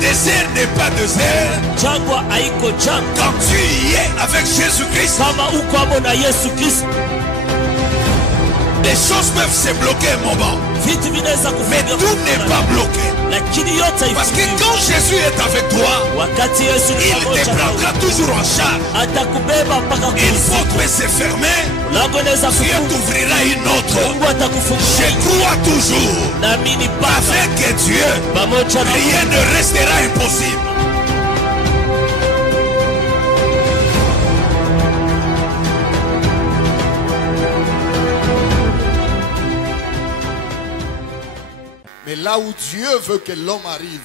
désert n'est pas désert jangwa haiko jangwa quand tu y es avec Jésus-Christ. kama uko hapo na Yesu Kristo. Les choses peuvent se bloquer un moment, Vitu vinaweza mais kufunga tout n'est pas bloqué. lakini yote Parce que haifungiwi. quand Jésus est avec toi, Wakati Yesu ni il te pamoja prendra nawe, toujours en charge. atakubeba mpaka Une kuzimu. porte peut se fermer, Lango inaweza Dieu kufunga, t'ouvrira une autre. Mungu atakufungulia. Je crois toujours, Naamini Baba avec Dieu, pamoja na rien ne restera impossible. Mais là où Dieu veut que l'homme arrive,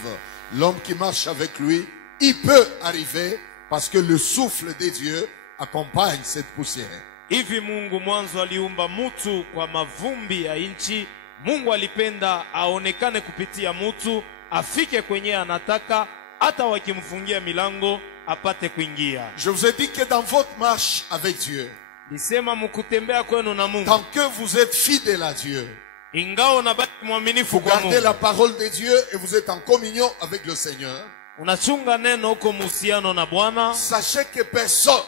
l'homme qui marche avec lui, il peut arriver parce que le souffle de Dieu accompagne cette poussière. Hivi Mungu mwanzo aliumba mtu kwa mavumbi ya nchi. Mungu alipenda aonekane kupitia mtu, afike kwenye anataka, hata wakimfungia milango apate kuingia. Je vous ai dit que dans votre marche avec Dieu, Nisema mkutembea kwenu na Mungu, tant que vous êtes fidèle à Dieu, ingawa unabaki mwaminifu vous kwa gardez Mungu, la parole de Dieu et vous êtes en communion avec le Seigneur, unachunga neno huko muhusiano na Bwana, sachez que personne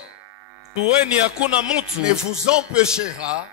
tuweni hakuna ne mtu vous empêchera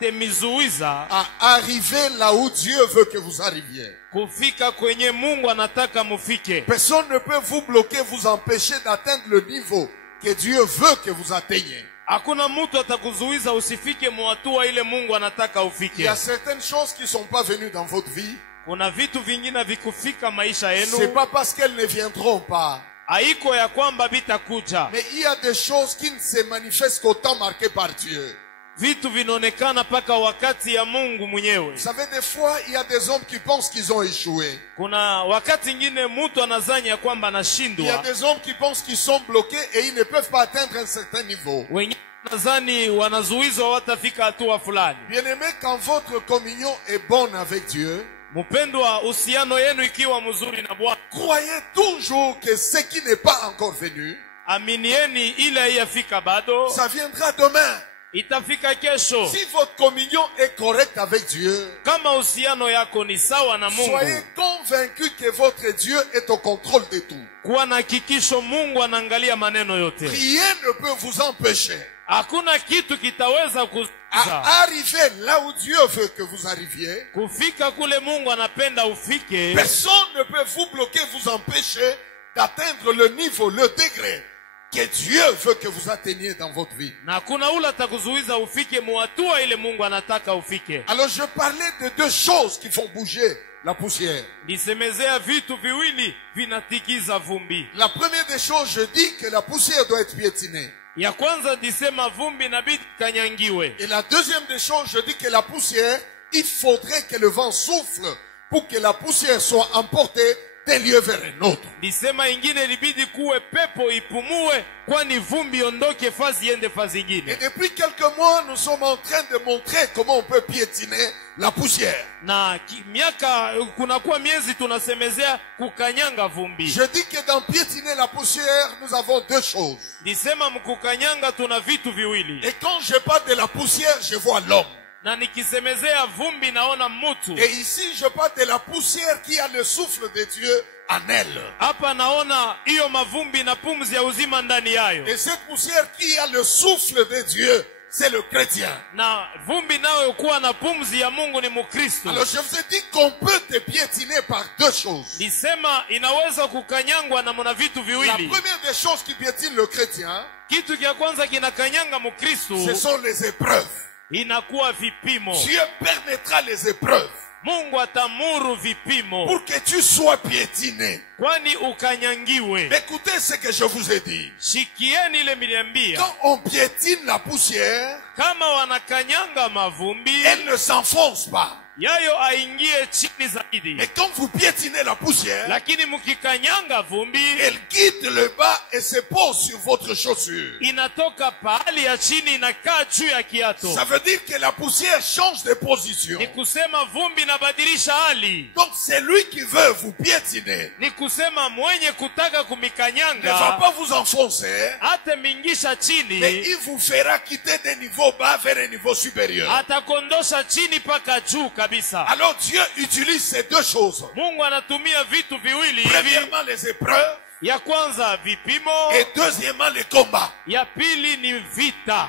temizuiza à arriver là où Dieu veut que vous arriviez. kufika kwenye Mungu anataka mufike. Personne ne peut vous bloquer, vous empêcher d'atteindre le niveau que Dieu veut que vous atteigniez. Hakuna mtu atakuzuiza usifike mwatua ile Mungu anataka Il y ufike. a certaines choses qui ne sont pas venues dans votre vie. Kuna vitu vingine vikufika maisha C'est yenu, pas parce qu'elles ne viendront pas. haiko ya kwamba vitakuja. Mais il y a des choses qui ne se manifestent qu'au temps marqué par Dieu. Vitu vinaonekana paka wakati ya Mungu mwenyewe. Vous savez, des fois, il y a des hommes qui pensent qu'ils ont échoué. Kuna wakati ingine mtu anazani ya kwamba Il y a anashindwa. des hommes qui pensent qu'ils sont bloqués et ils ne peuvent pas atteindre un certain niveau. Wengine wanazani wanazuizwa watafika hatua fulani. Bien-aimé, quand votre communion est bonne avec Dieu, Mpendwa, uhusiano yenu ikiwa mzuri na Bwana, croyez toujours que ce qui n'est pas encore venu, aminieni ile haiyafika bado, ça viendra demain. itafika kesho. Si votre communion est correcte avec Dieu, Kama uhusiano yako ni sawa na Mungu, soyez convaincus que votre Dieu est au contrôle de tout. kuwa na hakikisho Mungu anaangalia maneno yote. Rien ne peut vous empêcher Hakuna kitu kitaweza kuzuiza à arriver là où Dieu veut que vous arriviez. kufika kule Mungu anapenda ufike. Personne ne peut vous bloquer, vous empêcher d'atteindre le niveau, le degré que Dieu veut que vous atteigniez dans votre vie. Na kuna ule atakuzuiza ufike muhatua ile Mungu anataka ufike. Alors je parlais de deux choses qui font bouger la poussière. Nisemezea vitu viwili vinatikiza vumbi. La première des choses, je dis que la poussière doit être piétinée. Ya kwanza nisema vumbi inabidi kanyangiwe. Et la deuxième des choses, je dis que la poussière, il faudrait que le vent souffle pour que la poussière soit emportée d'un lieu vers un autre. Nisema ingine ilibidi kuwe pepo ipumue, kwani vumbi ondoke fazi yende fazi Et ingine. depuis quelques mois, nous sommes en train de montrer comment on peut piétiner la poussière. Na miaka kunakuwa miezi tunasemezea kukanyanga vumbi. Je dis que dans piétiner la poussière, nous avons deux choses. Nisema mkukanyanga tuna vitu viwili. Et quand je parle de la poussière, je vois l'homme. Na nikisemezea vumbi naona mtu. Et ici, je parle de la poussière qui a le souffle de Dieu en elle. Hapa naona hiyo mavumbi na pumzi ya uzima ndani yayo. Et cette poussière qui a le souffle de Dieu, c'est le chrétien. Na vumbi nayo kuwa na pumzi ya Mungu ni Mkristo. Alors je vous ai dit qu'on peut te piétiner par deux choses. Nisema inaweza kukanyangwa na mna vitu La viwili. première des choses qui piétine le chrétien, Kitu kia kwanza kinakanyanga Mkristo ce sont les épreuves. inakuwa vipimo. Dieu permettra les épreuves Mungu atamuru vipimo pour que tu sois piétiné. kwani ukanyangiwe. Mais écoutez ce que je vous ai dit. Shikieni ile miliambia. Quand on piétine la poussière, Kama wanakanyanga mavumbi, elle ne s'enfonce pas. yayo aingie chini zaidi. Mais quand vous piétinez la poussière, Lakini mkikanyanga vumbi, elle quitte le bas et se pose sur votre chaussure. inatoka pahali ya chini inakaa juu ya kiato. Ça veut dire que la poussière change de position. Ni kusema vumbi inabadilisha hali. Donc c'est lui qui veut vous piétiner. Ni kusema mwenye kutaka Il ne va kumikanyanga pas vous enfoncer, hata mingisha mais chini, il vous fera quitter des niveaux bas vers un niveau supérieur. atakondosha chini paka juu kabisa. Alors Dieu utilise ces deux choses. Mungu anatumia vitu viwili hivi. Premièrement, les épreuves. Ya kwanza vipimo, Et deuxièmement, les combats. ya pili ni vita.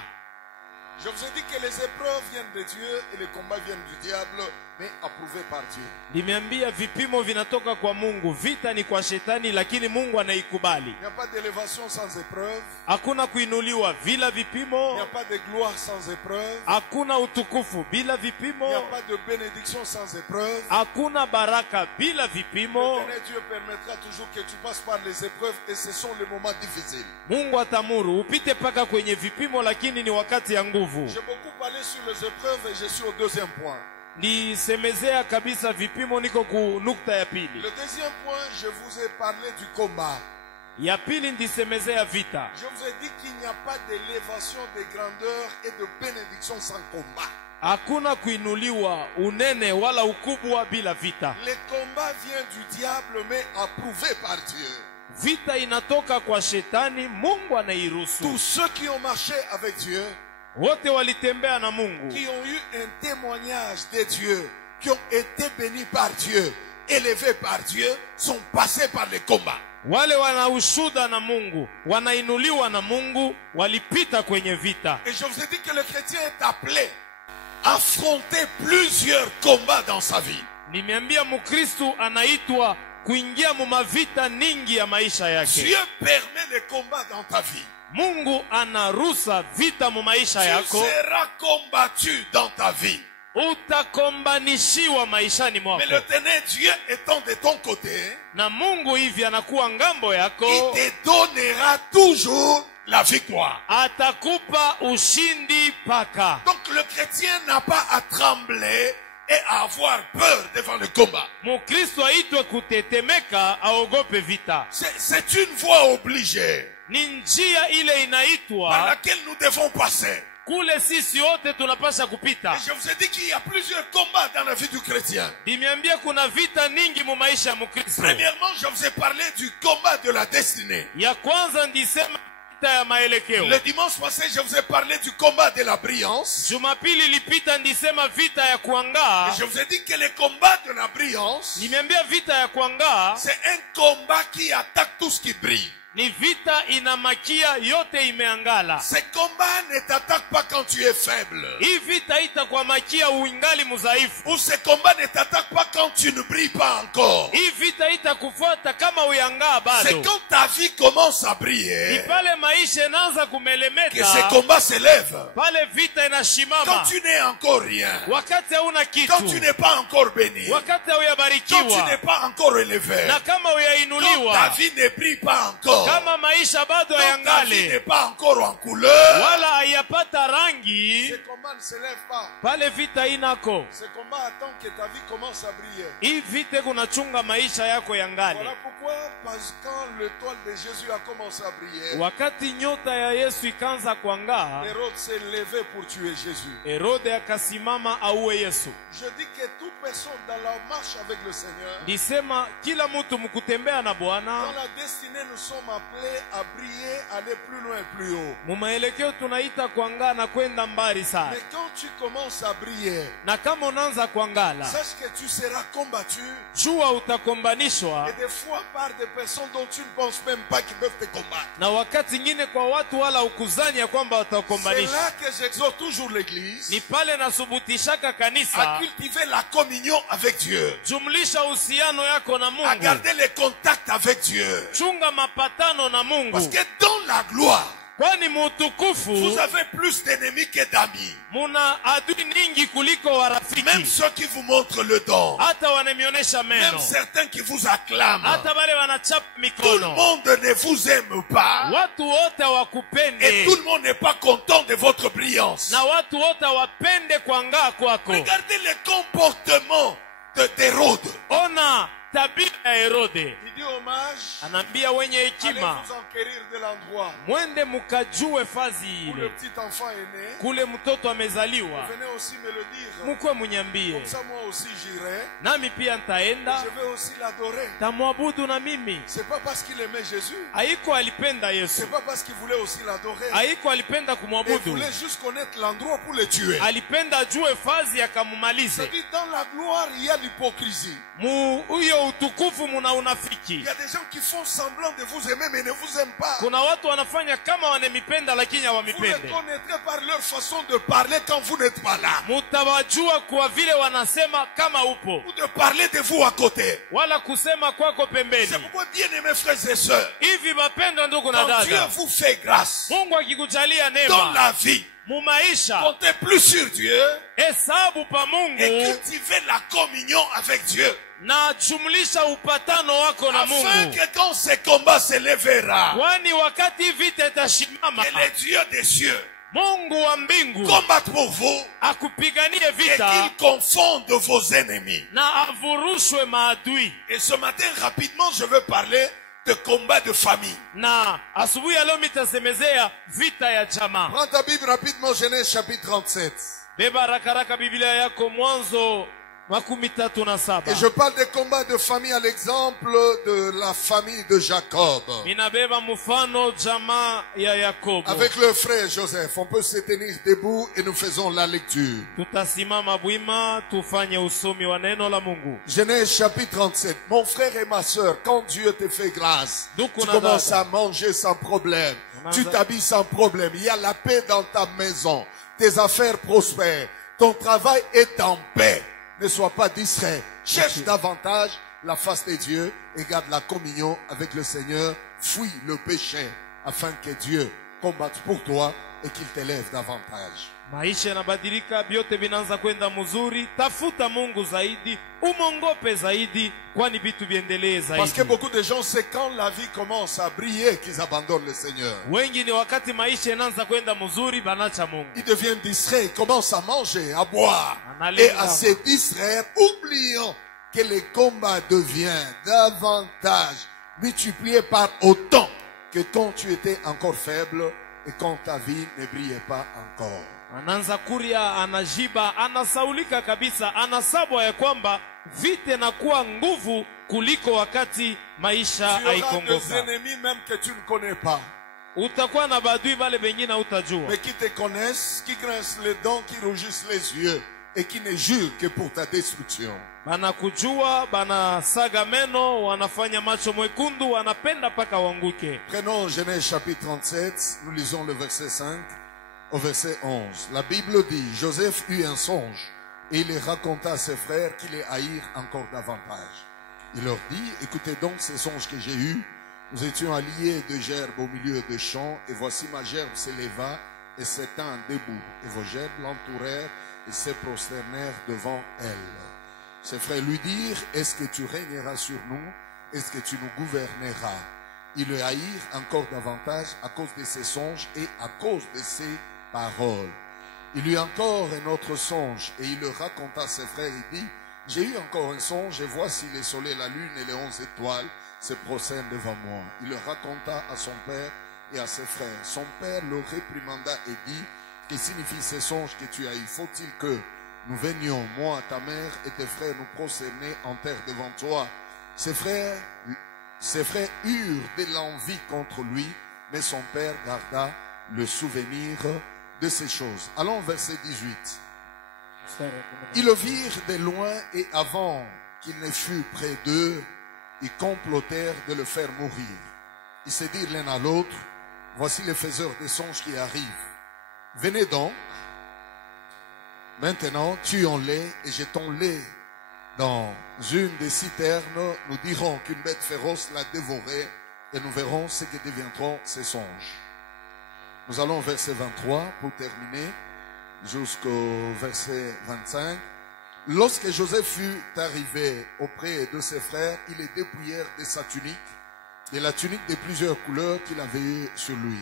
Je vous ai dit que les épreuves viennent de Dieu et les combats viennent du diable, mais approuvés par Dieu. Nimeambia vipimo vinatoka kwa Mungu, vita ni kwa shetani, lakini Mungu anaikubali. Il n'y a pas d'élévation sans épreuve. Hakuna kuinuliwa bila Il n'y vipimo, a pas de gloire sans épreuve. hakuna utukufu bila Il n'y a vipimo, pas de bénédiction sans épreuve. hakuna baraka bila vipimo. L'éternel Dieu permettra toujours que tu passes par les épreuves et ce sont les moments difficiles. Mungu atamuru upite paka kwenye vipimo, lakini ni wakati ya nguvu. J'ai beaucoup parlé sur les épreuves et je suis au deuxième point. Nisemezea kabisa vipimo, niko ku nukta ya pili. Le deuxième point, je vous ai parlé du combat. Ya pili ndisemezea vita. Je vous ai dit qu'il n'y a pas d'élévation de grandeur et de bénédiction sans combat. Hakuna kuinuliwa unene wala ukubwa bila vita. Les combats viennent du diable mais approuvés par Dieu. Vita inatoka kwa shetani, Mungu anairuhusu. Tous ceux qui ont marché avec Dieu, Wote walitembea na Mungu, qui ont eu un témoignage de Dieu, qui ont été bénis par Dieu, élevés par Dieu, sont passés par les combats. wale wana ushuda na Mungu, wanainuliwa na Mungu, walipita kwenye vita. Et je vous ai dit que le chrétien est appelé à affronter plusieurs combats dans sa vie. Nimeambia Mkristu anaitwa kuingia mu mavita ningi ya maisha yake. Dieu permet les combats dans ta vie. Mungu anaruhusa vita mu maisha Tu yako. seras combattu dans ta vie. Utakombanishiwa maishani mwako. Mais l'éternel Dieu étant de ton côté, Na Mungu hivi anakuwa ngambo il yako, te donnera toujours la victoire. atakupa ushindi paka. Donc le chrétien n'a pas à trembler et à avoir peur devant le combat. Mukristo aitwe kutetemeka, aogope vita. C'est une voie obligée Ni njia ile par inaitwa laquelle nous devons passer. kule sisi wote tunapasha kupita. Et je vous ai dit qu'il y a plusieurs combats dans la vie du chrétien. Nimeambia kuna vita ningi mu maisha ya Mkristo. Premièrement, je vous ai parlé du combat de la destinée. Ya kwanza ndisema vita ya maelekeo. Le dimanche passé, je vous ai parlé du combat de la brillance. Jumapili ilipita ndisema vita ya kuangaa. Et je vous ai dit que le combat de la brillance, Nimeambia vita ya kuangaa c'est un combat qui attaque tout ce qui brille. ni vita inamakia yote imeangala. Ce combat ne t'attaque pas quand tu es faible. Hii vita itakwamakia uingali mudhaifu. Ou ce combat ne t'attaque pas quand tu ne brilles pas encore. Hii vita itakufuata kama uyangaa C'est bado. quand ta vie commence à Ni briller pale maisha inaanza que kumelemeta, ce combat s'élève. pale vita Quand inashimama. tu n'es encore rien. Wakati hauna Quand tu kitu, n'es pas encore béni. wakati Quand tu n'es hauyabarikiwa, pas encore élevé. na kama Quand ta uyainuliwa, vie ne brille pas encore. kama maisha bado Quand ta vie n'est hayangale pas encore en couleur. wala hayapata rangi, Ce combat ne s'élève pas. pale vita inako. Ce combat attend que ta vie commence à briller. Hii vita kunachunga maisha yako yangale. Voilà pourquoi, parce que quand l'étoile de Jésus a commencé à briller, Wakati nyota ya Yesu ikaanza kuangaa, Hérode s'est levé pour tuer Jésus. Herode akasimama auwe Yesu. Je dis que toute personne dans la marche avec le Seigneur, Ndisema kila mtu mkutembea na dans Bwana, la destinée, nous sommes appelés à briller, aller plus loin et plus haut. mumaelekeo tunaita kuangaa na kwenda mbali sana. Mais quand tu commences à briller, Na kama unaanza kuangala, sache que tu seras combattu jua utakombanishwa, et des fois par des personnes dont tu ne penses même pas qu'ils peuvent te combattre. na wakati ingine kwa watu wala ukuzani ya kwamba C'est watakombanisha. là que j'exhorte toujours l'Église Ni pale nasubutishaka à kanisa, cultiver la communion avec Dieu, jumlisha uhusiano yako na à Mungu, garder les contacts avec Dieu. chunga mapatano na Parce Mungu, que dans la gloire, kwani vous mutukufu avez plus d'ennemis que d'amis. muna adui ningi kuliko Même warafiki, ceux qui vous montrent le don, hata wanamionyesha même meno, certains qui vous acclament. hata wale wanachapa Tout le mikono. monde ne vous aime pas Watu wote et hawakupende tout le monde n'est pas content de votre brillance. na watu wote hawapende kuangaa kwako. Regardez le comportement d'Hérode. Ona tabia ya Herode. Il dit aux mages, Anaambia wenye allez hekima, vous enquérir de l'endroit mwende mukajue fazi où le ile petit enfant est né. kule mtoto amezaliwa, Venez aussi me le dire. mukwe munyambie, Comme ça, moi aussi j'irai. nami pia ntaenda Je vais aussi l'adorer. tamwabudu na mimi. C'est pas parce qu'il aimait Jésus. Haiko alipenda Yesu, C'est pas parce qu'il voulait aussi l'adorer. haiko alipenda Il kumwabudu, voulait juste connaître l'endroit pour le tuer. alipenda ajue fazi akamumalize. C'est-à-dire, dans la gloire, il y a l'hypocrisie. Mu huyo utukufu muna Il unafiki. y a des gens qui font semblant de vous aimer, mais ne vous aiment pas. Kuna watu wanafanya kama wanemipenda lakini Vous les hawamipende. connaîtrez par leur façon de parler quand vous n'êtes pas là. Mutawajua kwa vile wanasema kama upo, Ou de parler de vous à côté. wala kusema kwako pembeni. C'est pourquoi, bien aimés frères et sœurs, Hivi mapendwa ndugu na quand Dieu dada, vous fait grâce Mungu akikujalia dans neema la vie, mu maisha, comptez plus sur Dieu hesabu pa et Mungu cultivez la communion avec Dieu. na jumlisha upatano wako na Afin Mungu, que quand ce combat se lèvera, kwani wakati vita itashimama, que le Dieu des cieux Mungu wa mbingu combatte pour vous akupiganie et vita qu'il confonde vos ennemis. na avurushwe maadui. Et ce matin, rapidement, je veux parler de combat de famille. Na asubuhi ya leo mitasemezea vita ya jamaa. Prends ta Bible rapidement, Genèse chapitre 37. Beba rakaraka Biblia yako Mwanzo 37. Et je parle des combats de famille à l'exemple de la famille de Jacob. Minabeba mfano jamaa ya Yakobo. Avec le frère Joseph, on peut se tenir debout et nous faisons la lecture. Tutasimama bwima tufanye usomi wa neno la Mungu. Genèse chapitre 37. Mon frère et ma sœur, quand Dieu te fait grâce, Donc, tu on a commences data. à manger sans problème. On a Tu data. t'habilles sans problème. Il y a la paix dans ta maison. Tes affaires prospèrent. Ton travail est en paix. Ne sois pas distrait. Cherche davantage la face de Dieu et garde la communion avec le Seigneur. Fuis le péché afin que Dieu combatte pour toi et qu'il t'élève davantage. Maisha yanabadilika, vyote vinaanza kwenda mzuri. Tafuta Mungu zaidi, umongope zaidi, kwani vitu viendelee Parce que zaidi. beaucoup de gens, c'est quand la vie commence à briller qu'ils abandonnent le Seigneur. Wengi ni wakati maisha yanaanza kwenda mzuri banacha Mungu. Ils deviennent distraits, ils commencent à manger, à boire Analenga. et à se distraire, oubliant que le combat devient davantage multiplié par autant que quand tu étais encore faible et quand ta vie ne brillait pas encore. Anaanza kuria, anajiba, anasaulika kabisa, anasabwa ya kwamba vita inakuwa nguvu kuliko wakati maisha Tu auras des haikongoka. ennemis même que tu ne connais pas, Utakuwa na badui vale bengine utajua, mais qui te connaissent, qui grincent les dents, qui rougissent les yeux et qui ne jurent que pour ta destruction. banakujua, banasaga meno, wanafanya macho mwekundu, wanapenda paka wanguke. Prenons Genèse chapitre 37, nous lisons le verset 5 au verset 11. La Bible dit, Joseph eut un songe et il les raconta à ses frères qui les haïrent encore davantage. Il leur dit, écoutez donc ces songes que j'ai eus. Nous étions alliés de gerbes au milieu des champs et voici ma gerbe s'éleva et s'étend debout. Et vos gerbes l'entourèrent et se prosternèrent devant elle. Ses frères lui dirent, est-ce que tu régneras sur nous? Est-ce que tu nous gouverneras? Ils le haïrent encore davantage à cause de ses songes et à cause de ses paroles. Il eut encore un autre songe et il le raconta à ses frères. Il dit, j'ai eu encore un songe et voici le soleil, la lune et les 11 étoiles se prosternent devant moi. Il le raconta à son père et à ses frères. Son père le réprimanda et dit, que signifient ces songes que tu as eu? Faut-il que nous venions, moi, ta mère et tes frères, nous prosterner en terre devant toi? Ses frères eurent de l'envie contre lui, mais son père garda le souvenir de ces choses. Allons verset 18. Ils le virent de loin et avant qu'il ne fût près d'eux, ils complotèrent de le faire mourir. Ils se dirent l'un à l'autre, voici les faiseurs des songes qui arrivent. Venez donc, maintenant tuons-les et jetons-les dans une des citernes. Nous dirons qu'une bête féroce l'a dévoré et nous verrons ce que deviendront ces songes. Nous allons au verset 23 pour terminer jusqu'au verset 25. Lorsque Joseph fut arrivé auprès de ses frères, ils les dépouillèrent de sa tunique, de la tunique de plusieurs couleurs qu'il avait eue sur lui.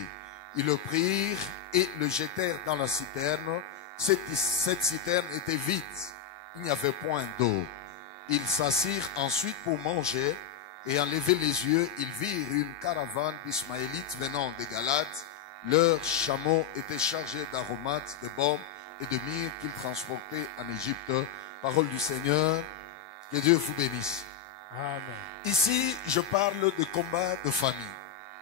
Ils le prirent et le jetèrent dans la citerne. Cette citerne était vide. Il n'y avait point d'eau. Ils s'assirent ensuite pour manger, et en levant les yeux, ils virent une caravane d'Ismaélites venant des Galates. Leurs chameaux étaient chargés d'aromates, de baume et de myrrhe qu'ils transportaient en Égypte. Parole du Seigneur, que Dieu vous bénisse. Amen. Ici, je parle de combat de famille.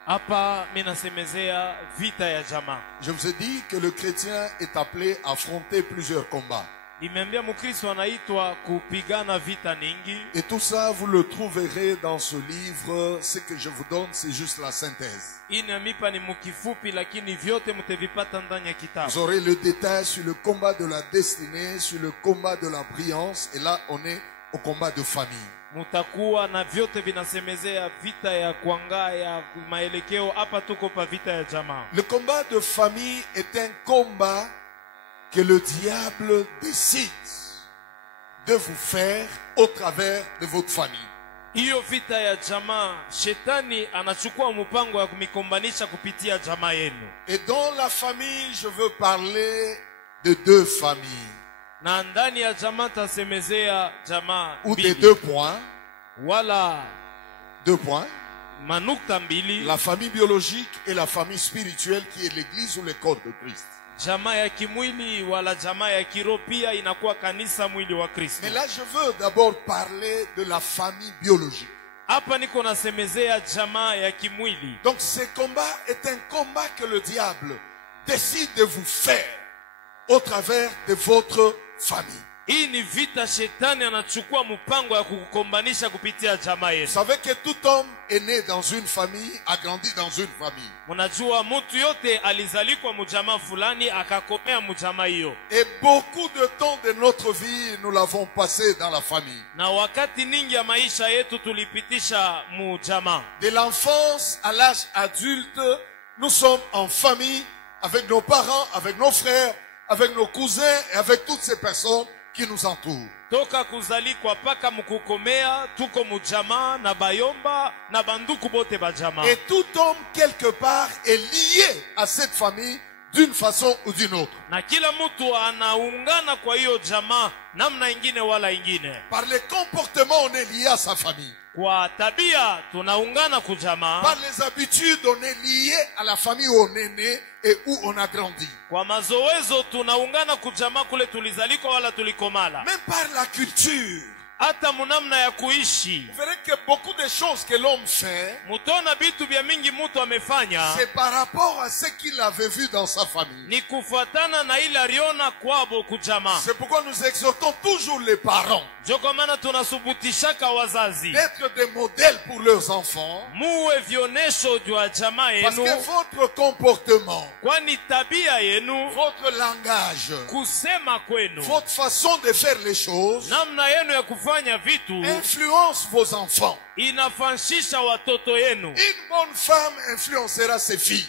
Hapa minasemezea vita ya jamaa. Je vous ai dit que le chrétien est appelé à affronter plusieurs combats. Nimeambia Mkristo anaitwa kupigana vita nyingi. Et tout ça, vous le trouverez dans ce livre. Ce que je vous donne, c'est juste la synthèse. Inamipa ni mukifupi lakini vyote mtevipata ndani ya Vous kitabu. aurez le détail sur le combat de la destinée, sur le combat de la brillance. Et là, on est au combat de famille. Mutakuwa na vyote vinasemezea vita ya kuangaa ya maelekeo. Hapa tuko pa vita ya jamaa. Le combat de famille est un combat que le diable décide de vous faire au travers de votre famille. Hiyo vita ya jamaa, shetani anachukua mpango ya kumikombanisha kupitia jamaa yenu. Et dans la famille, je veux parler de deux familles. Na ndani ya jamaa tasemezea jamaa Ou des mbili. deux points. Wala 2 points. manukta mbili. La famille biologique et la famille spirituelle qui est l'église ou le corps de Christ. Jamaa ya kimwili wala jamaa ya kiroho pia inakuwa kanisa mwili wa Kristo. Mais là, je veux d'abord parler de la famille biologique. Hapa niko nasemezea jamaa ya kimwili. Donc ce combat est un combat que le diable décide de vous faire au travers de votre famille. Hii ni vita shetani anachukua mpango ya kukukombanisha kupitia jamaa Vous yenu. savez que tout homme est né dans une famille, a grandi dans une famille. Mnajua mtu yote alizalikwa mjamaa fulani akakomea mjamaa hiyo. Et beaucoup de temps de notre vie, nous l'avons passé dans la famille. Na wakati ningi ya maisha yetu tulipitisha mjamaa. De l'enfance à l'âge adulte, nous sommes en famille avec nos parents, avec nos frères, avec nos cousins et avec toutes ces personnes qui nous entourent. Toka kuzalikwa paka mkukomea tuko mjamaa na bayomba na banduku bote ba jamaa. Et tout homme quelque part est lié à cette famille d'une façon ou d'une autre. Na kila mtu anaungana kwa hiyo jamaa namna ingine wala ingine. Par les comportements, on est lié à sa famille. Kwa tabia tunaungana kujamaa. Par les habitudes, on est lié à la famille où on est né et où on a grandi. Kwa mazoezo tunaungana kujamaa kule tulizalikwa wala tulikomala. Même par la culture. Hata munamna ya kuishi. Vous verrez que beaucoup de choses que l'homme fait, Mutona bitu vya mingi mtu amefanya. c'est par rapport à ce qu'il avait vu dans sa famille. Ni kufuatana na ile aliona kwabo kujamaa. C'est pourquoi nous exhortons toujours les parents Joko maana tunasubutishaka wazazi. d'être des modèles pour leurs enfants. Muwe vionesho jwa jamaa Parce yenu. que votre comportement, Kwani tabia yenu, votre langage, kusema kwenu, votre façon de faire les choses namna yenu ya kufanya vitu influence vos enfants. inafanshisha watoto yenu. Une bonne femme influencera ses filles.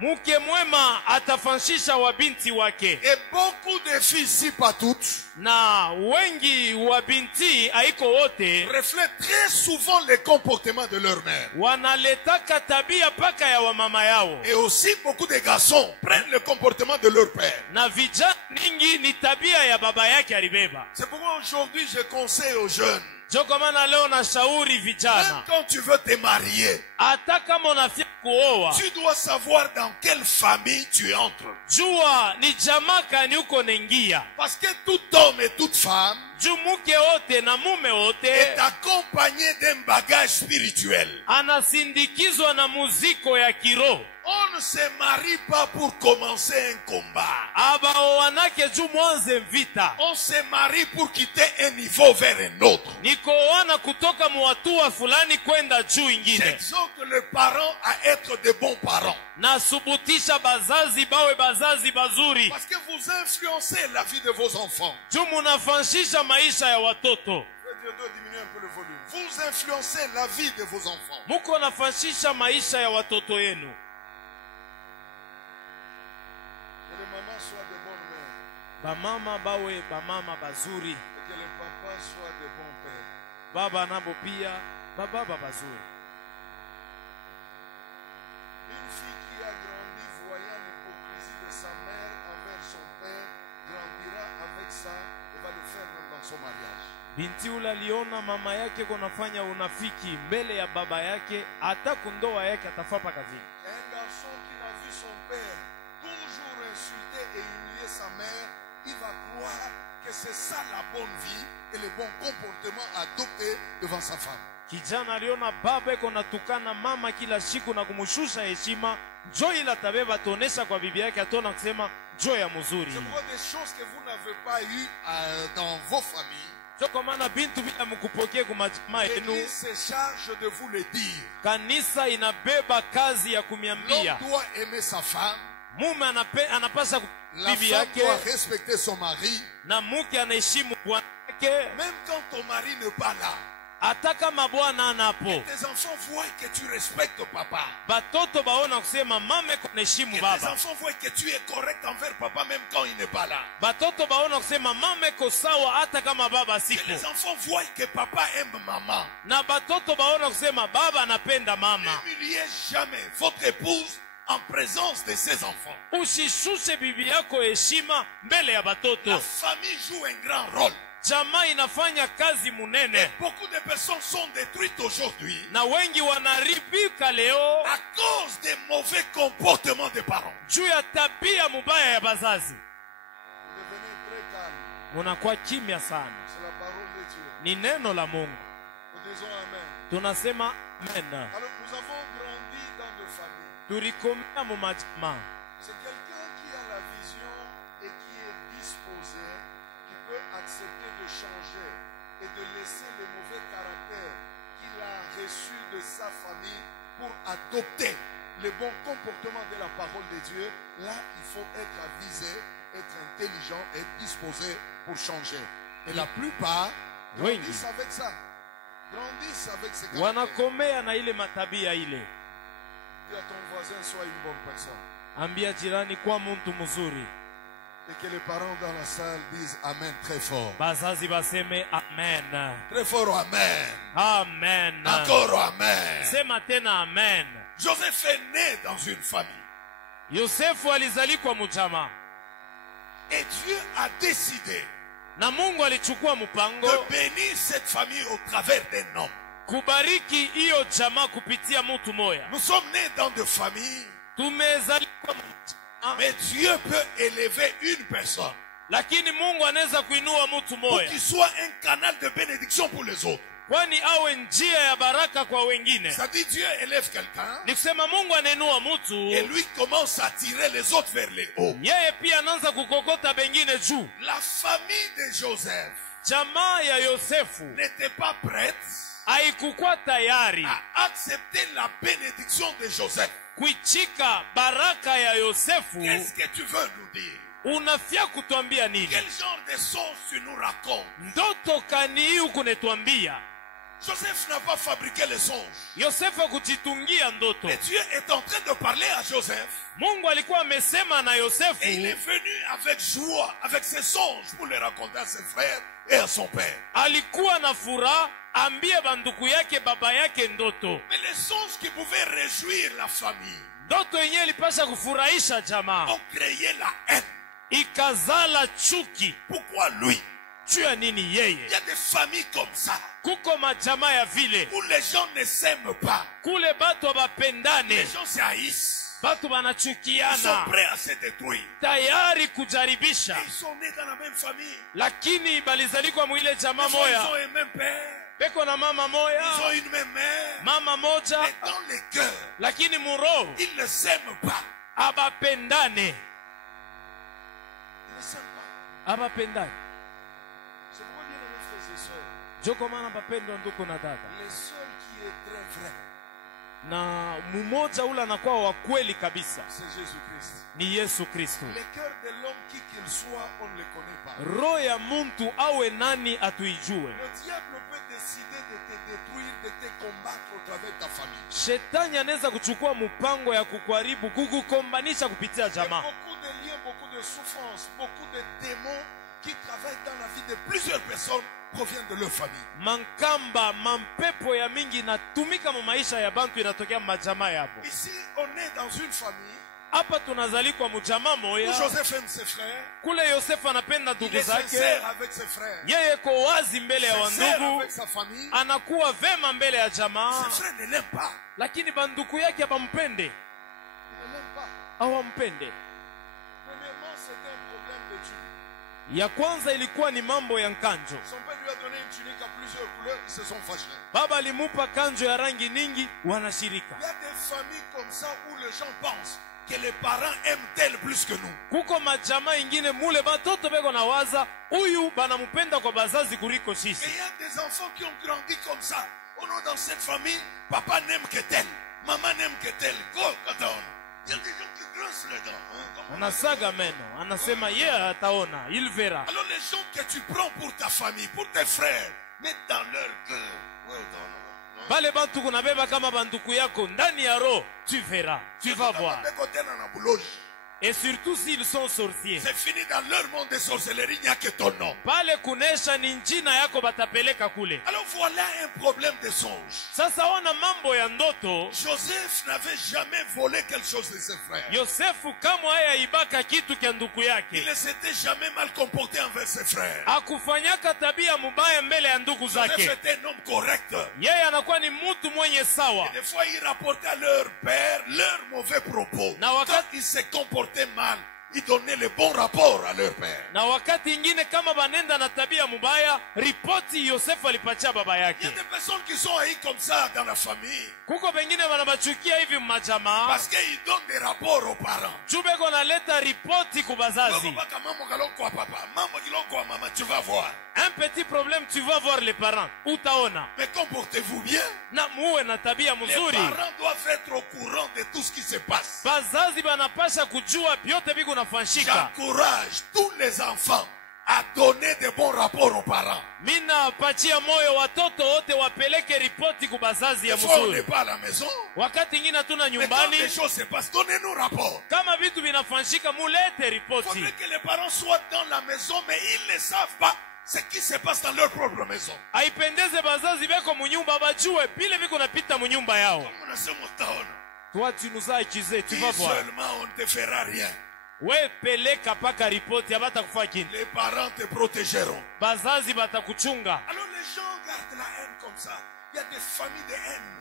Mke mwema atafanshisha wabinti wake. Et beaucoup de filles, si pas toutes, Na wengi wa binti haiko wote reflètent très souvent les comportements de leur mère. wanaletaka tabia paka ya wamama yao. Et aussi beaucoup de garçons prennent le comportement de leur père. Na vijana ningi ni tabia ya baba yake alibeba. C'est pourquoi aujourd'hui je conseille aux jeunes, Joko maana leo na shauri même vijana, quand tu veux te marier, hata kama unafia kuoa, tu dois savoir dans quelle famille tu entres. jua ni jamaa kani uko nengia. Parce que tout homme et toute femme Juu mke wote na mume est wote accompagné d'un bagage spirituel. anasindikizwa na muziko ya kiroho. On ne se marie pas pour commencer un combat. Abaoanake juu mwanze vita. On se marie pour quitter un niveau vers un autre. Ni kuoana kutoka muhatua fulani kwenda juu ingine. J'exhorte les parents à être de bons parents. Nasubutisha bazazi bawe bazazi bazuri. Parce que vous influencez la vie de vos enfants. Juu munafanshisha maisha ya watoto. Je dois diminuer un peu le volume. Vous influencez la vie de vos enfants. Muko nafanshisha maisha ya watoto yenu. Que les mamans soient de bonnes mères. Bamama bawe bamama bazuri. Et que les papas soient de bons pères. Baba nabo pia bababa bazuri. Une fille qui a grandi voyant l'hypocrisie de sa mère envers son père grandira avec ça et va le faire même dans son mariage. Binti ule aliona mama yake kunafanya unafiki mbele ya baba yake, hata kundoa yake atafapa kazini. Un garçon qui n'a vu son père toujours insulter et humilier sa mère, il va croire que c'est ça la bonne vie et le bon comportement à adopter devant sa femme. Kijana aliona baba iko natukana mama kila siku na kumshusha heshima, njoo ila tabeba tonesha kwa bibi yake, atona kusema njoo ya mzuri. C'est pour des choses que vous n'avez pas eues dans vos familles. Kwa maana bintu bila mkupokea kwa majamaa yenu, L'Église se charge de vous le dire. kanisa inabeba kazi ya kumiambia. L'homme doit aimer sa femme. Mume anapaswa La bibi femme yake, doit respecter son mari. na mke anaheshimu bwana yake. Même quand ton mari n'est pas là, Hata kama bwana anapo, tes enfants voient que tu respectes papa. batoto baona kusema mama iko naheshimu Que tes baba. enfants voient que tu es correct envers papa même quand il n'est pas là. Batoto baona kusema mama iko sawa hata kama baba Que siko. les enfants voient que papa aime maman. Na batoto baona kusema baba anapenda mama. N'humiliez jamais votre épouse en présence de ses enfants. Usishushe bibi yako heshima mbele ya batoto. La famille joue un grand rôle. Jamaa inafanya kazi Et munene, beaucoup de personnes sont détruites aujourd'hui na wengi wanaribika leo à cause des mauvais comportements des parents. juu ya tabia mubaya ya bazazi. Devenez très calme. Munakuwa kimya sana. C'est la parole de Dieu. Ni neno la Mungu. Nous disons Amen. Tunasema amen. Alors nous avons grandi dans des familles. Tulikomea mu majamaa. C'est quelqu'un qui a la vision et qui est disposé, qui peut accepter de changer et de laisser le mauvais caractère qu'il a reçu de sa famille pour adopter le bon comportement de la parole de Dieu. Là, il faut être avisé, être intelligent et disposé pour changer. Et la plupart grandissent avec ça. Grandissent avec ces caractères. Wanakomea na ile matabia ile. Dis à ton voisin, sois une bonne personne. Ambia jirani kwa muntu mzuri. Et que les parents dans la salle disent Amen très fort. Bazazi baseme amen. Très fort, Amen. Amen. Encore Amen. Sema tena amen. Joseph est né dans une famille. Yosefu alizalikwa mjamaa. Et Dieu a décidé Na Mungu alichukua mpango de bénir cette famille au travers d'un homme. kubariki hiyo jamaa kupitia mtu moya. Nous sommes nés dans des familles, Tumezalikwa mjamaa, mais Dieu peut élever une personne lakini Mungu anaweza kuinua mtu pour moya qu'il soit un canal de bénédiction pour les autres. kwani awe njia ya baraka kwa wengine. C'est-à-dire Dieu élève quelqu'un Ni kusema Mungu anainua et mtu, lui commence à tirer les autres vers les hauts. yeye pia anaanza kukokota bengine juu. La famille de Joseph Jamaa ya Yosefu n'était pas prête haikukuwa tayari à accepter la bénédiction de Joseph. kuichika baraka ya Yosefu. Qu'est-ce que tu veux nous dire? Unafia kutuambia nini? Quel genre de songe tu nous racontes? Ndoto kani hii kunetwambia? Joseph n'a pas fabriqué les songes. Yosefu kujitungia ndoto. Mais Dieu est en train de parler à Joseph. Mungu alikuwa amesema na Et il Yosefu, est venu avec joie, avec ses songes, pour les raconter à ses frères et à son père. alikuwa na furaha ambie banduku yake baba yake ndoto. Mais les songes qui pouvaient réjouir la famille Ndoto yenyewe ilipasha kufurahisha jamaa, ont créé la haine. ikazala chuki. Pourquoi lui? Juu ya nini Il yeye? y a des familles comme ça, Kuko majamaa ya vile où les gens ne s'aiment pas. kule batu Les abapendane, gens se haïssent. batu Ils sont banachukiana, prêts à se détruire. tayari Et kujaribisha, ils sont nés dans la même famille. lakini balizalikwa mwile jamaa Des fois, ils moya, ont un même père. peko na mama Ils moya, ont une même mère. mama moja, Mais dans les cœurs, lakini muroho ils ne s'aiment pas. abapendane, Ils ne s'aiment pas. abapendane. C'est pourquoi, bien aimés frères et sœurs, Joko maana bapendwa ndugu na dada, le seul qui est très vrai, na mmoja ule anakuwa wa kweli kabisa c'est Jésus-Christ. ni Yesu Kristo. Le cœur de l'homme, qui qu'il soit, on ne le connaît pas. Roho ya muntu awe nani atuijue. Le diable peut décider de te détruire, de te combattre au travers de ta famille. Shetani anaweza kuchukua mpango ya kukuharibu, kukukombanisha kupitia Il y a jamaa. beaucoup de liens, beaucoup de souffrances, beaucoup de démons qui travaillent dans la vie de plusieurs personnes proviennent de leur famille. Mankamba, mampepo ya mingi inatumika mu maisha ya bantu, inatokea majamaa yapo. Ici, on est dans une famille hapa tunazalikwa mjamaa Où moya. Joseph aime ses frères. Kule Yosefu anapenda Il ndugu est zake, sincère avec ses frères. yeye ko wazi mbele ya Sincère wandugu, avec sa famille. anakuwa vema mbele ya jamaa, Ses frères ne l'aiment pas. lakini banduku yake habampende, Ils ne l'aiment pas. hawampende. Premièrement, c'était un problème de tunique. Ya kwanza ilikuwa ni mambo ya nkanjo. Son père lui a donné une tunique à plusieurs couleurs, ils se sont fâchés. Baba alimupa kanjo ya rangi nyingi, wanashirika. Il y a des familles comme ça où les gens pensent que les parents aiment tel plus que nous. Kuko majama ingine mule batoto beko na waza huyu banamupenda kwa bazazi kuliko Et sisi. il y a des enfants qui ont grandi comme ça. Oh non, dans cette famille, papa n'aime que tel, maman n'aime que tel. Go, attends. Il y a des gens qui grincent les dents. Hein, comme- Anasaga meno, anasema yeye ataona, il verra. Alors les gens que tu prends pour ta famille, pour tes frères, mets dans leur cœur. Ouais, dans Bale bantu kunabeba kama banduku yako ndani ya roho, tu verras, tu vas voir. Et surtout s'ils sont sorciers. C'est fini dans leur monde de sorcellerie, il n'y a que ton nom. Pale kunesha ni njina yako batapeleka kule. Alors voilà un problème de songe. Sasa ona mambo ya ndoto. Joseph n'avait jamais volé quelque chose de ses frères. Yosefu kamwe haya ibaka kitu kya nduku Il yake. ne s'était jamais mal comporté envers ses frères. Akufanyaka tabia mubaya mbele ya ndugu Joseph zake. était un homme correct. Yeye anakuwa ni mtu mwenye sawa. Et des fois, il rapportait à leur père leurs mauvais propos. Na wakati- Quand ils se comportaient mal, ils donnaient le bon rapport à leur père. Na wakati ingine kama banenda na tabia mubaya, ripoti Yosefu alipatia baba Il y a yake. des personnes qui sont haïes comme ça dans la famille. Kuko bengine banabachukia hivi mmajamaa. Parce qu'ils donnent des rapports aux parents. Jubeko naleta ripoti kubazazi. Tu vas voir. Un petit problème, tu vas voir les parents. Utaona. Mais comportez-vous bien. Na muwe na tabia Les mzuri. parents doivent être au courant de tout ce qui se passe. Bazazi banapasha kujua vyote biko nafanyika. J'encourage tous les enfants à donner de bons rapports aux parents. Mina patia moyo watoto wote wapeleke ripoti kubazazi ya Des fois, on n'est mzuri. pas à la maison. Wakati ingine hatuna Mais quand nyumbani, les choses se passent, donnez-nous rapport. kama vitu vinafanyika mulete Il ripoti. faudrait que les parents soient dans la maison, mais ils ne savent pas ce qui se passe dans leur propre maison. Haipendeze bazazi beko munyumba bajue vile viko napita munyumba yao. Comme on a ce mot, Toi tu nous as accusé, tu vas dis voir. seulement, on ne te fera rien. We peleka paka ripoti abatakufa kintu. Les parents te protégeront. Bazazi batakuchunga. Alors les gens gardent la haine comme ça. Il y a des familles de haine,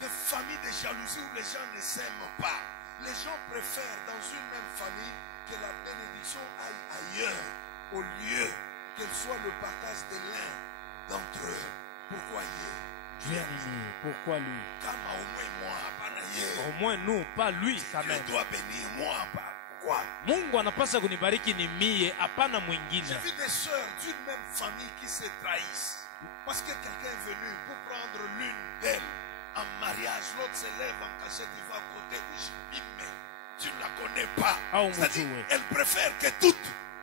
des familles de jalousie où les gens ne s'aiment pas. Les gens préfèrent dans une même famille que la bénédiction aille ailleurs, au lieu qu'elle soit le partage de l'un d'entre eux. Pourquoi hier? Pourquoi lui? Kama au moins moi, hapana hier. Au moins nous, pas lui quand Dieu même. doit bénir moi, pas. Pourquoi? Mungu anapaswa kunibariki ni mie, hapana J'ai mwingine. vu des sœurs d'une même famille qui se trahissent. Parce que quelqu'un est venu pour prendre l'une d'elles en mariage. L'autre se lève en cachette, il va à côté. Je dis, mais tu ne la connais pas. Ah, on C'est-à-dire, me dit, oui. elle préfère que toutes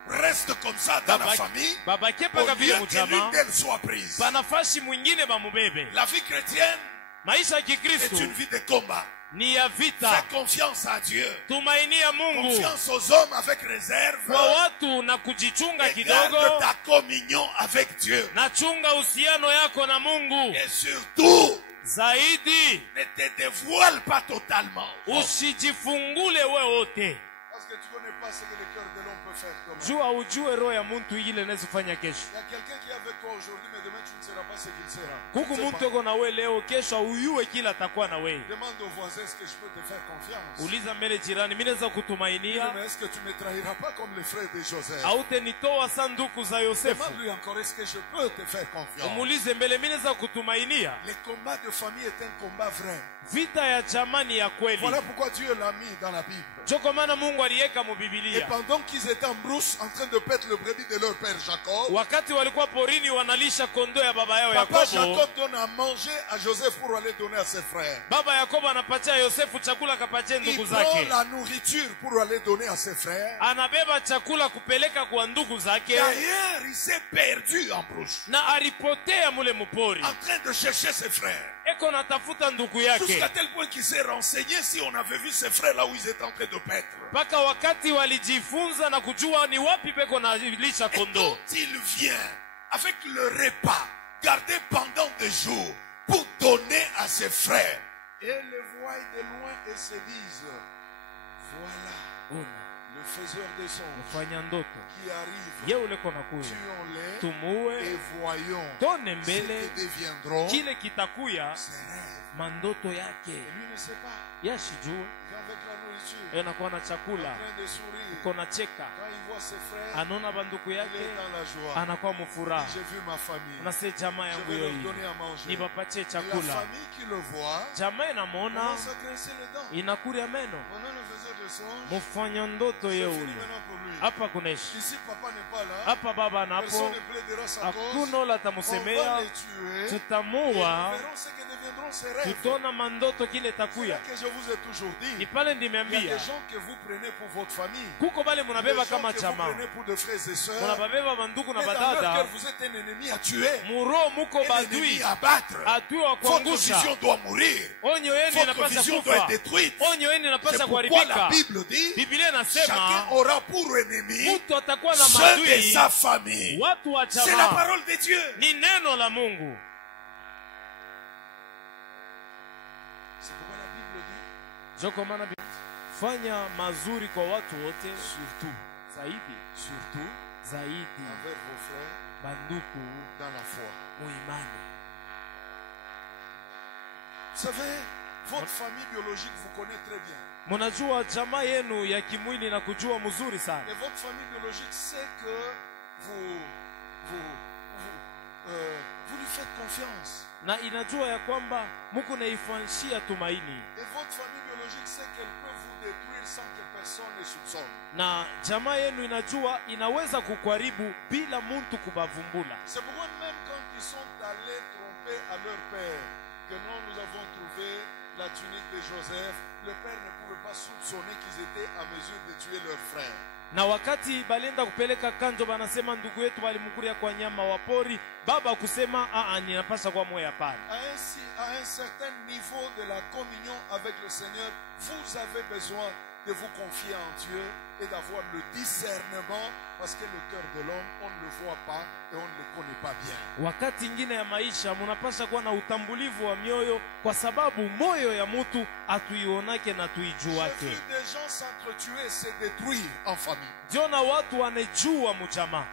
restent comme ça dans la famille. Babake Au paka lieu vile que l'une mujama, d'elles soit prise. banafashi mwingine bamubebe. La vie chrétienne Maisha ya est Kikristo une vie de combat. ni ya vita. Fais confiance à Dieu. Tumainia Mungu Confiance aux hommes avec réserve. kwa watu na kujichunga Et garde kidogo, ta communion avec Dieu. na chunga uhusiano yako na Mungu. Et surtout, Zaidi ne te dévoile pas totalement. usijifungule we wote. Parce que tu ne connais pas ce que le cœur de l'homme peut faire demain. Jua ujue roho ya mtu ile inazofanya kesho. Il y a quelqu'un qui est avec toi aujourd'hui, mais demain tu ne seras pas ce qu'il sera. Kuku Tu ne sais mtu pas. uko na we leo, kesho uyue kila atakuwa na we. Demande au voisin, est-ce que je peux te faire confiance? Uliza mbele jirani, mimi naweza kutumainia Mais est-ce que tu ne me trahiras pas comme les frères de Joseph? hautenitoa sanduku za Yosefu. Demande-lui encore, est-ce que je peux te faire confiance? Umuulize mbele, mimi naweza kutumainia. Le combat de famille est un combat vrai. Vita ya jamani ya kweli. Voilà pourquoi Dieu l'a mis dans la Bible. Joko maana Mungu aliweka mu Et Biblia. pendant qu'ils étaient en brousse en train de paître le brebis de leur père Jacob, Wakati walikuwa porini wanalisha kondoo ya baba yao papa Yakobo, Jacob donne à manger à Joseph pour aller donner à ses frères. baba Yakobo anapatia Yosefu chakula, akapatia Il ndugu prend zake. la nourriture pour aller donner à ses frères. Anabeba chakula kupeleka kwa ndugu zake, D'ailleurs, il s'est perdu en brousse, na alipotea mule mupori. en train de chercher ses frères. Eko natafuta ndugu Jusqu'à yake, tel point qu'il s'est renseigné si on avait vu ses frères là où ils étaient en train de paître. mpaka wakati walijifunza na kujua ni wapi peko na lisha Et kondoo. quand il vient avec le repas gardé pendant des jours pour donner à ses frères, et les voient de loin et se disent, Voilà Una le faiseur de songes mfanya ndoto qui arrive. ye ule kona kuya Tuons-les et tumuue voyons tone ce mbele que deviendront kile kitakuya ses rêves. mandoto Et yake lui ne sait pas. yashijua Qu'avec la nourriture, enakuwa na en chakula train de sourire, kona cheka quand il voit ses frères, anaona banduku il yake est dans la joie. anakuwa mufuraha J'ai vu ma famille. nase jamaa Je yangu vais leur yoyi donner à manger. nibapatie Et la chakula famille qui le voit jamaa inamwona commence à grincer les dents. inakuria meno Maintenant, le faiseur de songes, mufanya ndoto c'est ye fini ule maintenant pour lui. hapa kunaishi Ici, papa n'est pas là. hapa baba Personne napo ne plaidera sa cause. hakuna ula On va atamusemea les tuer. Et tutamua nous verrons ce que deviendront ses rêves. tutona mandoto kile C'est là takuya que je vous ai toujours dit. ni pale Il y a ndimeambia des gens que vous prenez pour votre famille. kuko bale Des munabeba gens kama que vous chama prenez pour des frères et sœurs. munababeba banduku na Mais dans leur cœur, badada vous êtes un ennemi à tuer. muro muko Un ennemi badui à battre. adui wa Votre kuangusha vision doit mourir. onyo yenu Votre inapasha vision doit être kufa détruite. onyo yenu C'est inapasha pourquoi la kuharibika Bible dit biblia chacun inasema aura pour ennemi mtu atakuwa na ceux de madui sa famille. watu wa C'est la jamaa parole de Dieu. ni neno la Mungu. C'est pourquoi la Bible dit Ndio kwa maana fanya mazuri kwa watu wote, surtout, zaidi envers vos frères banduku dans la foi. muimani. Vous savez, votre famille biologique vous connaît très bien. Munajua jamaa yenu ya kimwili na kujua mzuri sana, Et votre famille biologique sait que vous lui faites confiance. na inajua ya kwamba Mungu naifanshia tumaini, Et votre famille biologique sait qu'elle peut vous détruire sans que personne ne soupçonne. na jamaa yenu inajua inaweza kukuharibu bila muntu kubavumbula. C'est pourquoi même quand ils sont allés tromper à leur père, que nous avons trouvé la tunique de Joseph, le père ne pouvait pas soupçonner qu'ils étaient à mesure de tuer leur frère. Na wakati balenda kupeleka kanjo, banasema ndugu yetu walimkuria kwa nyama wa pori, baba kusema ninapasha kwa moyo. Hapana. À un certain niveau de la communion avec le Seigneur, vous avez besoin de vous confier en Dieu et d'avoir le discernement, parce que le cœur de l'homme, on ne le voit pas et on ne le connaît pas bien. Wakati ingine ya maisha munapasha kuwa na utambulivu wa mioyo, kwa sababu moyo ya mtu atuionake na tuijuake. J'ai vu des gens s'entretuer, se détruire en famille. Jona watu wanejua mchama.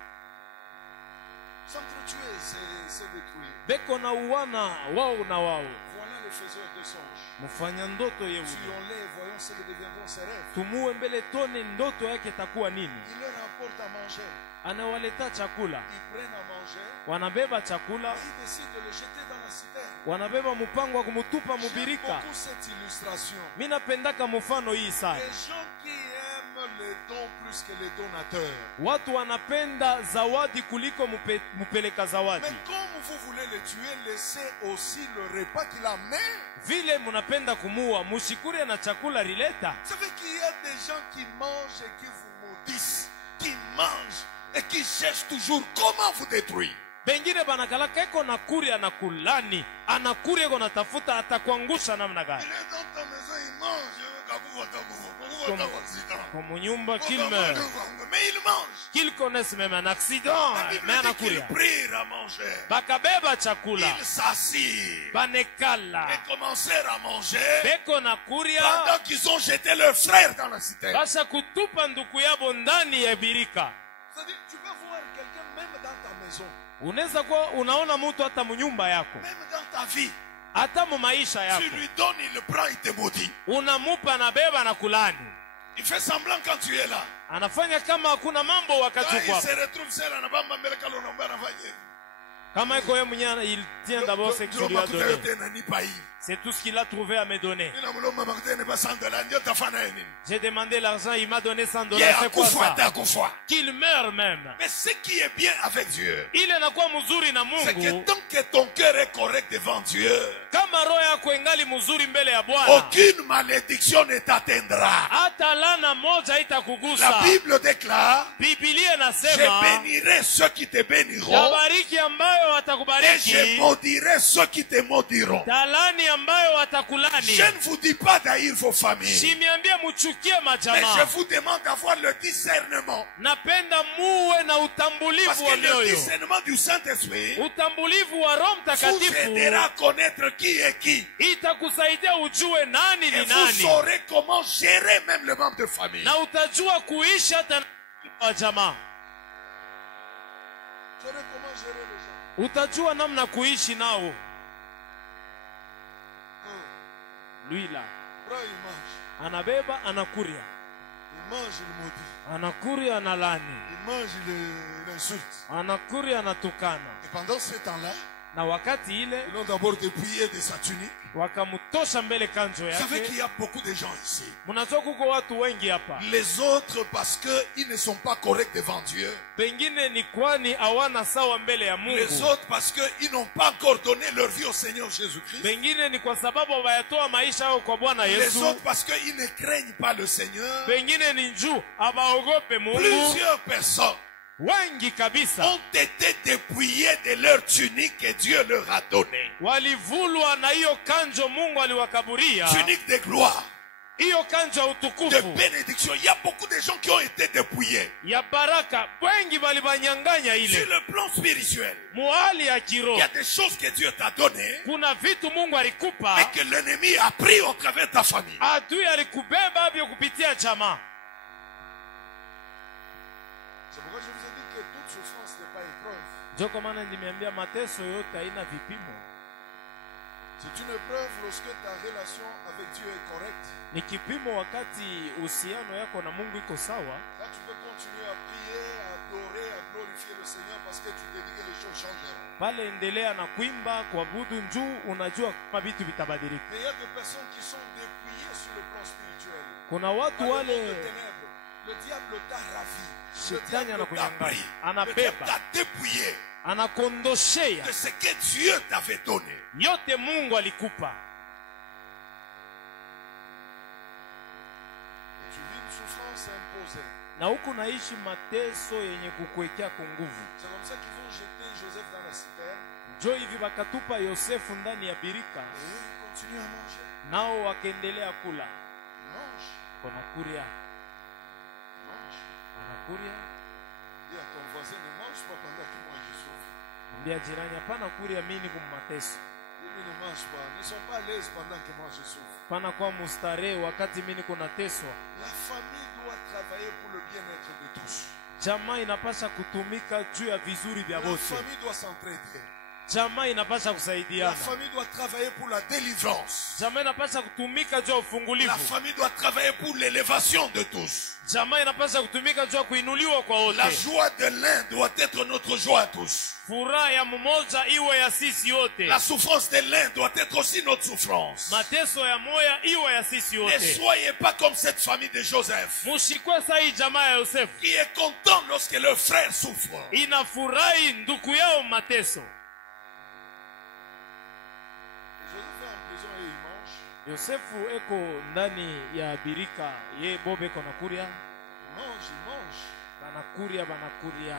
S'entretuer, c'est se détruire. Beko na uwana wao na wao. Voilà le faiseur de songes. Mfanya ndoto yeule. Tuons-les, voyons ce que deviendront ses rêves. Tumuwe mbele tone ndoto yake takuwa nini. Il leur apporte à manger. Anawaleta chakula. Ils prennent à manger. Wanabeba chakula. Et ils décident de le jeter dans la citerne. Wanabeba mpango wa kumutupa J'aime mubirika. beaucoup cette illustration. Mimi napendaka mfano hii sana. Les gens qui aiment les dons plus que les donateurs. Watu wanapenda zawadi kuliko mupeleka zawadi. Mais comme vous voulez le tuer, laissez aussi le repas qu'il a amené. Vile munapenda kumua, mushikure na chakula rileta. Vous savez qu'il y a des gens qui mangent et qui vous maudissent, qui mangent et qui cherchent toujours comment vous détruire. Bengine banakalaka eko na kuria na kulani, anakuria eko natafuta atakuangusha namna gani. Il est dans ta maison, il mange. Comme nyumba qu'il meurt. Mais il mange. Qu'il connaisse même un accident, mais anakuria. Ils prirent à manger. Bakabeba chakula. Ils s'assirent Banekala. et commencèrent à manger Beko na kuria. pendant qu'ils ont jeté leurs frères dans la citerne. Basha kutupa nduku yabo ndani ya birika. C'est-à-dire, tu peux voir quelqu'un même dans ta maison, Unaweza kuwa unaona mtu hata mnyumba yako, même dans ta vie. hata mu maisha yako. Tu lui donnes, il le prend, il te maudit. Unamupa na beba na kulani. Il fait semblant quand tu es là. Anafanya kama hakuna mambo wakati Quand il kwa. se retrouve seul, anabamba mbele kalo naomba anafanya. Kama iko yeye mwenyewe, il tient d'abord ce qu'il lui a donné. Ni pays. C'est tout ce qu'il a trouvé à me donner. Ina mulomba makutene ne pas $100, ndio tafanya nini? J'ai demandé l'argent, il m'a donné $100. Yeah, C'est quoi ça? akufa. Qu'il meure même. Mais ce qui est bien avec Dieu, Il anakuwa mzuri na c'est que Mungu. tant que ton cœur est correct devant Dieu, Kama roho yako ingali mzuri mbele ya Bwana, aucune malédiction ne t'atteindra. hata lana moja La itakugusa. Bible déclare, Biblia je inasema, bénirai ceux qui te béniront tabariki ambayo et je watakubariki, maudirai ceux qui te maudiront. talani ambayo watakulani. Je ne vous dis pas d'haïr vos familles. Simiambie muchukie Mais majamaa. je vous demande d'avoir le discernement. Napenda muwe na Parce utambulivu wa que le mioyo. discernement du Saint-Esprit Utambulivu wa Roho vous Mtakatifu aidera à connaître qui est qui. itakusaidia ujue nani Et ni vous nani. saurez comment gérer même le membre de famille. Na utajua kuishi hata na wa jamaa. Vous saurez comment gérer les gens. Utajua namna kuishi nao. Lui là, Prends, il mange. anabeba anakuria. Il mange, il maudit. Anakuria analani. Il mange, il insulte. Anakuria anatukana. Et pendant ce temps-là, Na wakati ile ils l'ont d'abord dépouillé de sa tunique. wakamtosha mbele kanjo Vous savez qu'il yake. y a beaucoup de gens ici. Mnajua kuko watu wengi hapa. Les autres, parce qu'ils ne sont pas corrects devant Dieu. Pengine ni kwani hawana sawa mbele ya Les Mungu. autres, parce qu'ils n'ont pas encore donné leur vie au Seigneur Jésus-Christ. Pengine ni kwa sababu hawayatoa maisha yao kwa Bwana Les Yesu. autres, parce qu'ils ne craignent pas le Seigneur. Pengine ni njuu abaogope Mungu. Plusieurs personnes Wengi kabisa ont été dépouillées de leur tunique que Dieu leur a donnée. walivulwa na hiyo kanjo Mungu aliwakaburia. Tunique de gloire, Hiyo kanjo ya de utukufu bénédiction. Il y a beaucoup de gens qui ont été dépouillés. ya baraka, wengi walibanyanganya Sur ile. le plan spirituel, Muhali ya il kiroho y a des choses que Dieu t'a données, kuna vitu Mungu alikupa, mais que l'ennemi a pris au travers de ta famille. adui alikubeba vyo kupitia jamaa. C'est pourquoi je vous ai dit que toute souffrance n'est pas épreuve. Ndio kwa maana nimeambia mateso yote haina vipimo. C'est une épreuve lorsque ta relation avec Dieu est correcte. Ni kipimo wakati uhusiano yako na Mungu iko sawa. Là, tu peux continuer à prier, à adorer, à glorifier le Seigneur parce que tu te dis que les choses changeront. Pale endelea na kuimba, kuabudu njuu, unajua kama vitu vitabadilika. Mais il y a des personnes qui sont dépouillées sur le plan spirituel. Kuna Par watu le monde wale de ténèbres. Le diable t'a ravi. Le shetani diable t'a anakunyang'anya, pris. Le diable anabeba, t'a dépouillé anakondoshea de ce que Dieu t'avait donné. yote Mungu alikupa. Et tu vis une souffrance imposée. Na huku naishi mateso yenye kukuwekea kwa nguvu. C'est comme ça qu'ils vont jeter Joseph dans la citerne. Njo hivi wakatupa Yosefu ndani ya birika, Et il continue à manger. nao wakaendelea kula. Il mange. Wanakuria, Il mange. wanakuria. Dis à ton voisin, ne mange pas pendant que moi je souffre. Mbia jirani, hapana kuria mini kummateso. Ils ne mangent pas. Ne sont pas à l'aise pendant que moi je souffre. Pana kwa mustarehe wakati mini kunateswa. La famille doit travailler pour le bien-être de tous. Jamaa inapasha kutumika juu ya vizuri vya La wote. famille doit s'entraider. Jamaa inapasha La kusaidiana. famille doit travailler pour la délivrance. Jamaa inapasha kutumika juu ya La ufungulivu. famille doit travailler pour l'élévation de tous. Jamaa inapasha kutumika juu ya kuinuliwa kwa La wote. joie de l'un doit être notre joie à tous. Furaha ya mmoja iwe ya sisi wote. La souffrance de l'un doit être aussi notre souffrance. Mateso ya moya iwe ya sisi Ne wote. soyez pas comme cette famille de Joseph, Mushikwe sahi jamaa ya Yosefu. qui est content lorsque leur frère souffre. Inafurahi ndugu yao mateso. Joseph est en prison et il mange. Yosefu eko ndani ya birika, ye bobe eko nakuria. Il mange. Banakuria, banakuria.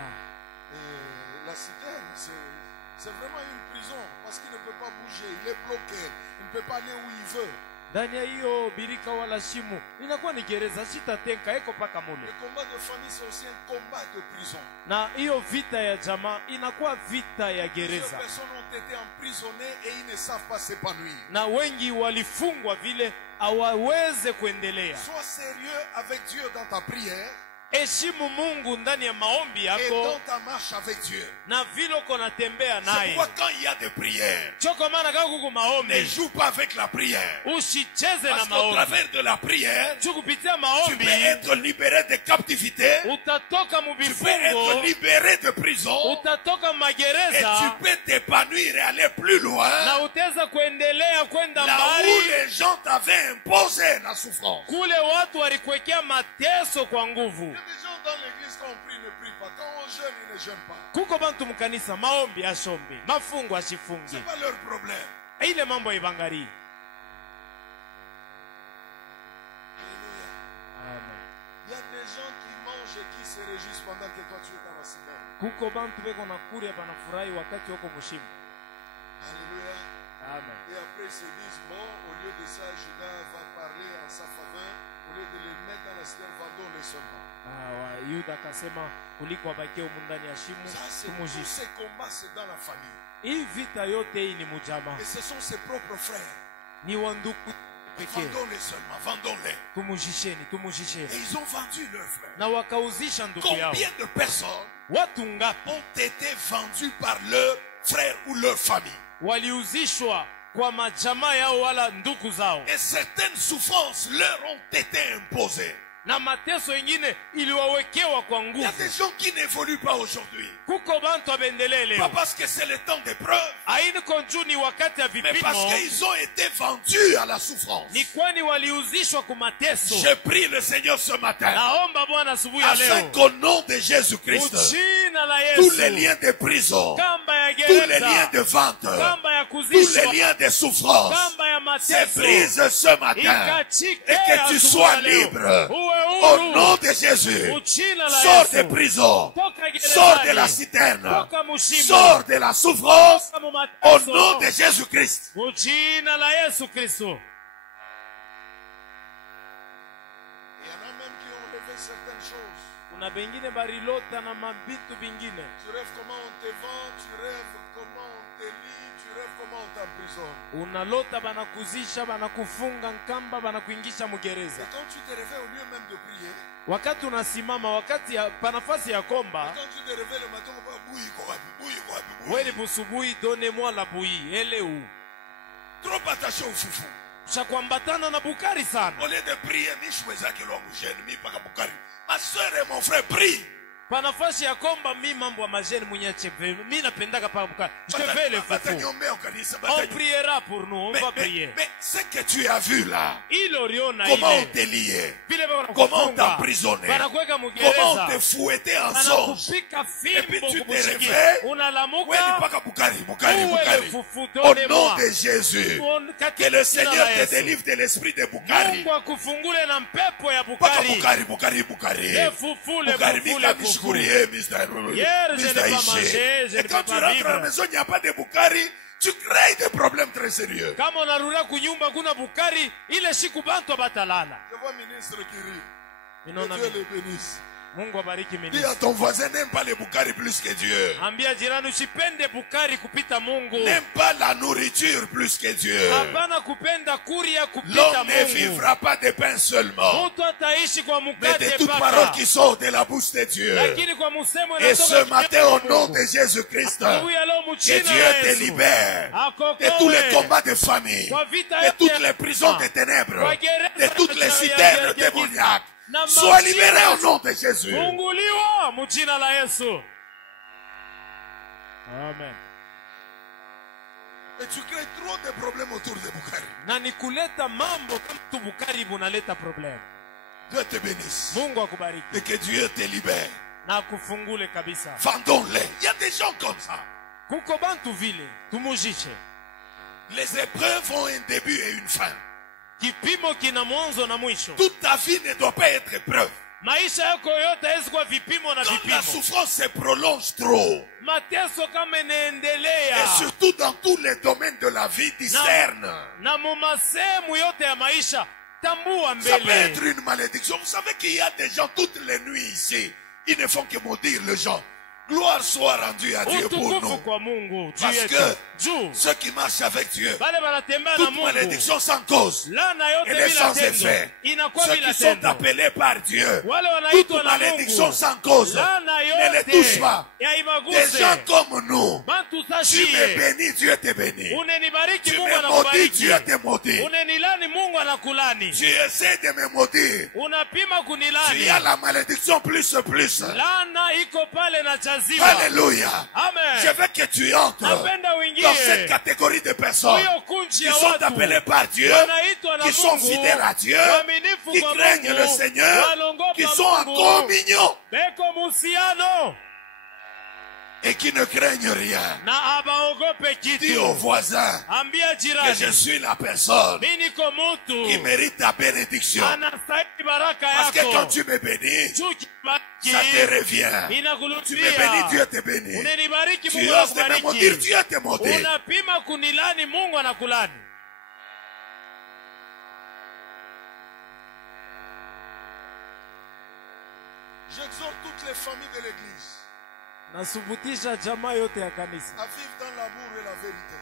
Et la citerne, c'est vraiment une prison parce qu'il ne peut pas bouger. Il est bloqué. Il ne peut pas aller où il veut. Ndani ya hiyo birika wala shimu inakuwa ni gereza, sitatenka eko paka mule. Le combat de famille, c'est aussi un combat de prison. Na hiyo vita ya jamaa inakuwa vita ya Plusieurs gereza, personnes ont été emprisonnées et ils ne savent pas s'épanouir. na wengi walifungwa vile hawaweze kuendelea. Sois sérieux avec Dieu dans ta prière Heshimu Mungu ndani ya maombi et dans yako ta marche avec Dieu. na vile uko natembea C'est naye. pourquoi quand il y a des prières, Choko maana kama kuko ne maombi joue pas avec la prière. usicheze na Parce qu'au maombi. travers de la prière, Juu kupitia tu maombi peux être libéré de captivité, utatoka tu peux être mubifungo, libéré de prison, utatoka et tu magereza peux t'épanouir et aller plus loin, na utaweza kuendelea kwenda là où mbali les gens t'avaient imposé la souffrance. kule watu walikuwekea mateso kwa nguvu. Il y a des gens dans l'église quand on prie, ne prie pas. Quand on jeûne, ils ne jeûnent pas. Kuko bantu mkanisa maombi ashombi, mafungo ashifungi, C'est pas leur problème. ile mambo ibangarii. Alléluia. Amen. Il y a des gens qui mangent et qui se réjouissent pendant que toi tu es dans la citerne. Kuko bantu beko na kuria banafurahi wakati wako mushimu. Alléluia. Amen. Amen. Et après, ils se disent, bon, au lieu de ça, Judas va parler en sa faveur. Au lieu de les mettre dans la citerne, vendons-les seulement. Yuda akasema kuliko wabakie humu ndani ya shimo Ça, c'est tous tumujishe. ces combats, c'est dans la famille. Hii vita yote hii ni mujama, Et ce sont ses propres frères. ni wanduku pekee. Vendons-les seulement, vendons-les. Tumujisheni, tumujisheni. Et ils ont vendu leurs frères. Na wakauzisha ndugu yao. Combien de personnes Watu ngapi ont été vendus par leurs frères ou leur famille? waliuzishwa kwa majamaa yao wala ndugu zao, Et certaines souffrances leur ont été imposées. na mateso ingine iliwawekewa kwa Il y a nguvu. des gens qui n'évoluent pas aujourd'hui. Kuko bantu abendelee Pas leo, parce que c'est le temps d'épreuve, hainiko njuu ni wakati ya mais parce vipimo, qu'ils ont été vendus à la souffrance. ni kwani waliuzishwa kwa mateso. Je prie le Seigneur ce matin, Naomba Bwana asubuhi ya afin leo, qu'au nom de Jésus-Christ, jina la tous les Yesu, liens de prison, kamba ya tous les liens gereza, de vente, kamba ya tous les kuzishwa, liens de souffrance, kamba ya se mateso brisent ce matin. ikachike Et que tu asubuhi sois ya leo. libre. Uwe Au huru. nom de Jésus, Jina la sors de Yesu, prison, toka sors de la gerezani, citerne, toka mushimo, sors de la souffrance, toka mu au mateso. nom de Jésus-Christ. Jina la Yesu Kristo. Il y en a même qui ont rêvé certaines choses. Kuna bengine barilota na mabitu bingine. Tu rêves comment on te vend, tu rêves comment on te lie, tu rêves comment on t'emprisonne. Unalota banakuzisha, banakufunga nkamba, banakuingisha Et mugereza. quand tu te réveilles, au lieu même de prier, Wakati unasimama, wakati ya panafasi ya et komba, quand tu te réveilles le matin, on va bouillir, quoi, bouillir, quoi, wewe bouillir. busubuhi, donnez-moi la bouillie, eleu. Trop attaché au foufou. Chakuambatana na bukari sana. Au lieu de prier, mi choueza que l'on gêne, mi paka bukari. Ma soeur et mon frère prient. Panafasi ya komba, mi mambo ya majeni mwenye cheve. Mi napendaka pa bukari. Je vais le fufu. On priera pour nous, on va prier. Mais ce que tu as vu là, Ilo riona comment on ile. te liait, Vile bana comment on kufunga. t'emprisonnait, Banakuweka comment mugereza. on te fouettait en songe. Anakupika Et puis fimbo tu te kukushiki. réveilles. Ouais, Unalamuka. ni paka bukari, bukari, Uwe bukari. le fufu, Au donnez-moi. nom de Jésus, que le Seigneur te délivre de l'esprit de bukari. Mungu akufungule na mpepo ya Paka bukari. bukari, bukari, bukari. Le fufu, le Bukari, fufu, mika le fufu. mishikurie, Mr. Hier, je n'ai pas Ishe. mangé, je Et ne quand peux tu pas rentres à la vivre. maison, il n'y a pas de bukari, tu crées des problèmes très sérieux. Kama unarudia kunyumba kuna bukari, ile siku bantu batalala. Je vois ministre qui rit. Ninaona Que Dieu les bénisse. Mungu abariki Dis à ministre. ton voisin, n'aime pas les bukari plus que Dieu. Ambia jirani usipende bukari kupita Mungu. N'aime pas la nourriture plus que Dieu. Hapana kupenda kuria kupita L'homme ne Mungu. vivra pas de pain seulement, Mtu ataishi kwa mais mkate de toute paka. parole qui sort de la bouche de Dieu. Lakini kwa musemo Et inatoka ce matin, kinywa au cha nom Mungu. de Jésus-Christ, Asubuhi ya leo que mchina Dieu wa te Yesu. libère Akokoe. de tous les combats de famille, Kwa vita de yote toutes ya les prisons vita. de ténèbres, Kwa gereza de toutes les ya citernes giza. démoniaques. Na Sois mashine libéré au nom de Jésus. funguliwa mjina la Yesu. Amen. Et tu crées trop de problèmes autour de Bukari. Na ni kuleta mambo kama tu bukari bunaleta problem. Dieu te bénisse. Mungu akubariki Et que Dieu te libère. na akufungule kabisa. Vendons-les. Il y a des gens comme ça. Kuko bantu vile tumujishe. Les épreuves ont un début et une fin. Kipimo kina mwanzo na mwisho. Toute ta vie ne doit pas être épreuve. Maisha yako yote haiwezi kuwa vipimo na Quand la vipimo. souffrance se prolonge trop, Mateso kama et inaendelea surtout dans tous les domaines de la vie, discerne. na mumasehemu yote ya maisha, tambua Ça peut mbele. être une malédiction. Vous savez qu'il y a des gens toutes les nuits ici. Ils ne font que maudire les gens. Gloire soit rendue à Dieu pour Utukufu nous. kwa Mungu juu Parce yetu. que Juu ceux qui marchent avec Dieu, bale banatembea na toute Mungu, malédiction sans cause, lana yote elle est bila sans tendo effet. inakuwa Ceux bila qui sont tendo. appelés par Dieu, Wale toute wanaitwa na malédiction Mungu, sans cause, lana ne les yote touche pas. ya Des imaguse. gens comme nous, Bantu tu me sashie, bénis, Dieu te bénit. unenibariki Tu Mungu me maudis, anakubariki, Dieu te maudit. unenilani Mungu anakulani, Tu essaies de me maudire. unapima Tu kunilani, as la malédiction plus. lana iko pale na chaziwa. Alléluia. Je Amen. veux que tu entres Napenda dans cette uingie catégorie de personnes huyo kunji qui ya sont watu appelés par Dieu, wanaitwa na qui sont Mungu, fidèles à Dieu, waaminifu qui kwa craignent Mungu, le Seigneur, wanaogopa qui sont en Mungu, communion. beko muhusiano. et qui ne craignent rien. na abaogope Dis au kitu. voisin Ambia que jirani, je suis la personne mimi niko mtu qui mérite ta bénédiction. anastahili baraka Parce que quand yako. tu me bénis, Chukibariki, ça te revient. Tu me bénis, inakurudia. Dieu te bénit. Unanibariki, Tu Mungu oses de me maudire, anakubariki. Dieu te maudit. Unapima kunilani, Mungu anakulani. J'exhorte toutes les familles de l'église Nasubutisha jamaa yote ya kanisa à vivre dans l'amour et la vérité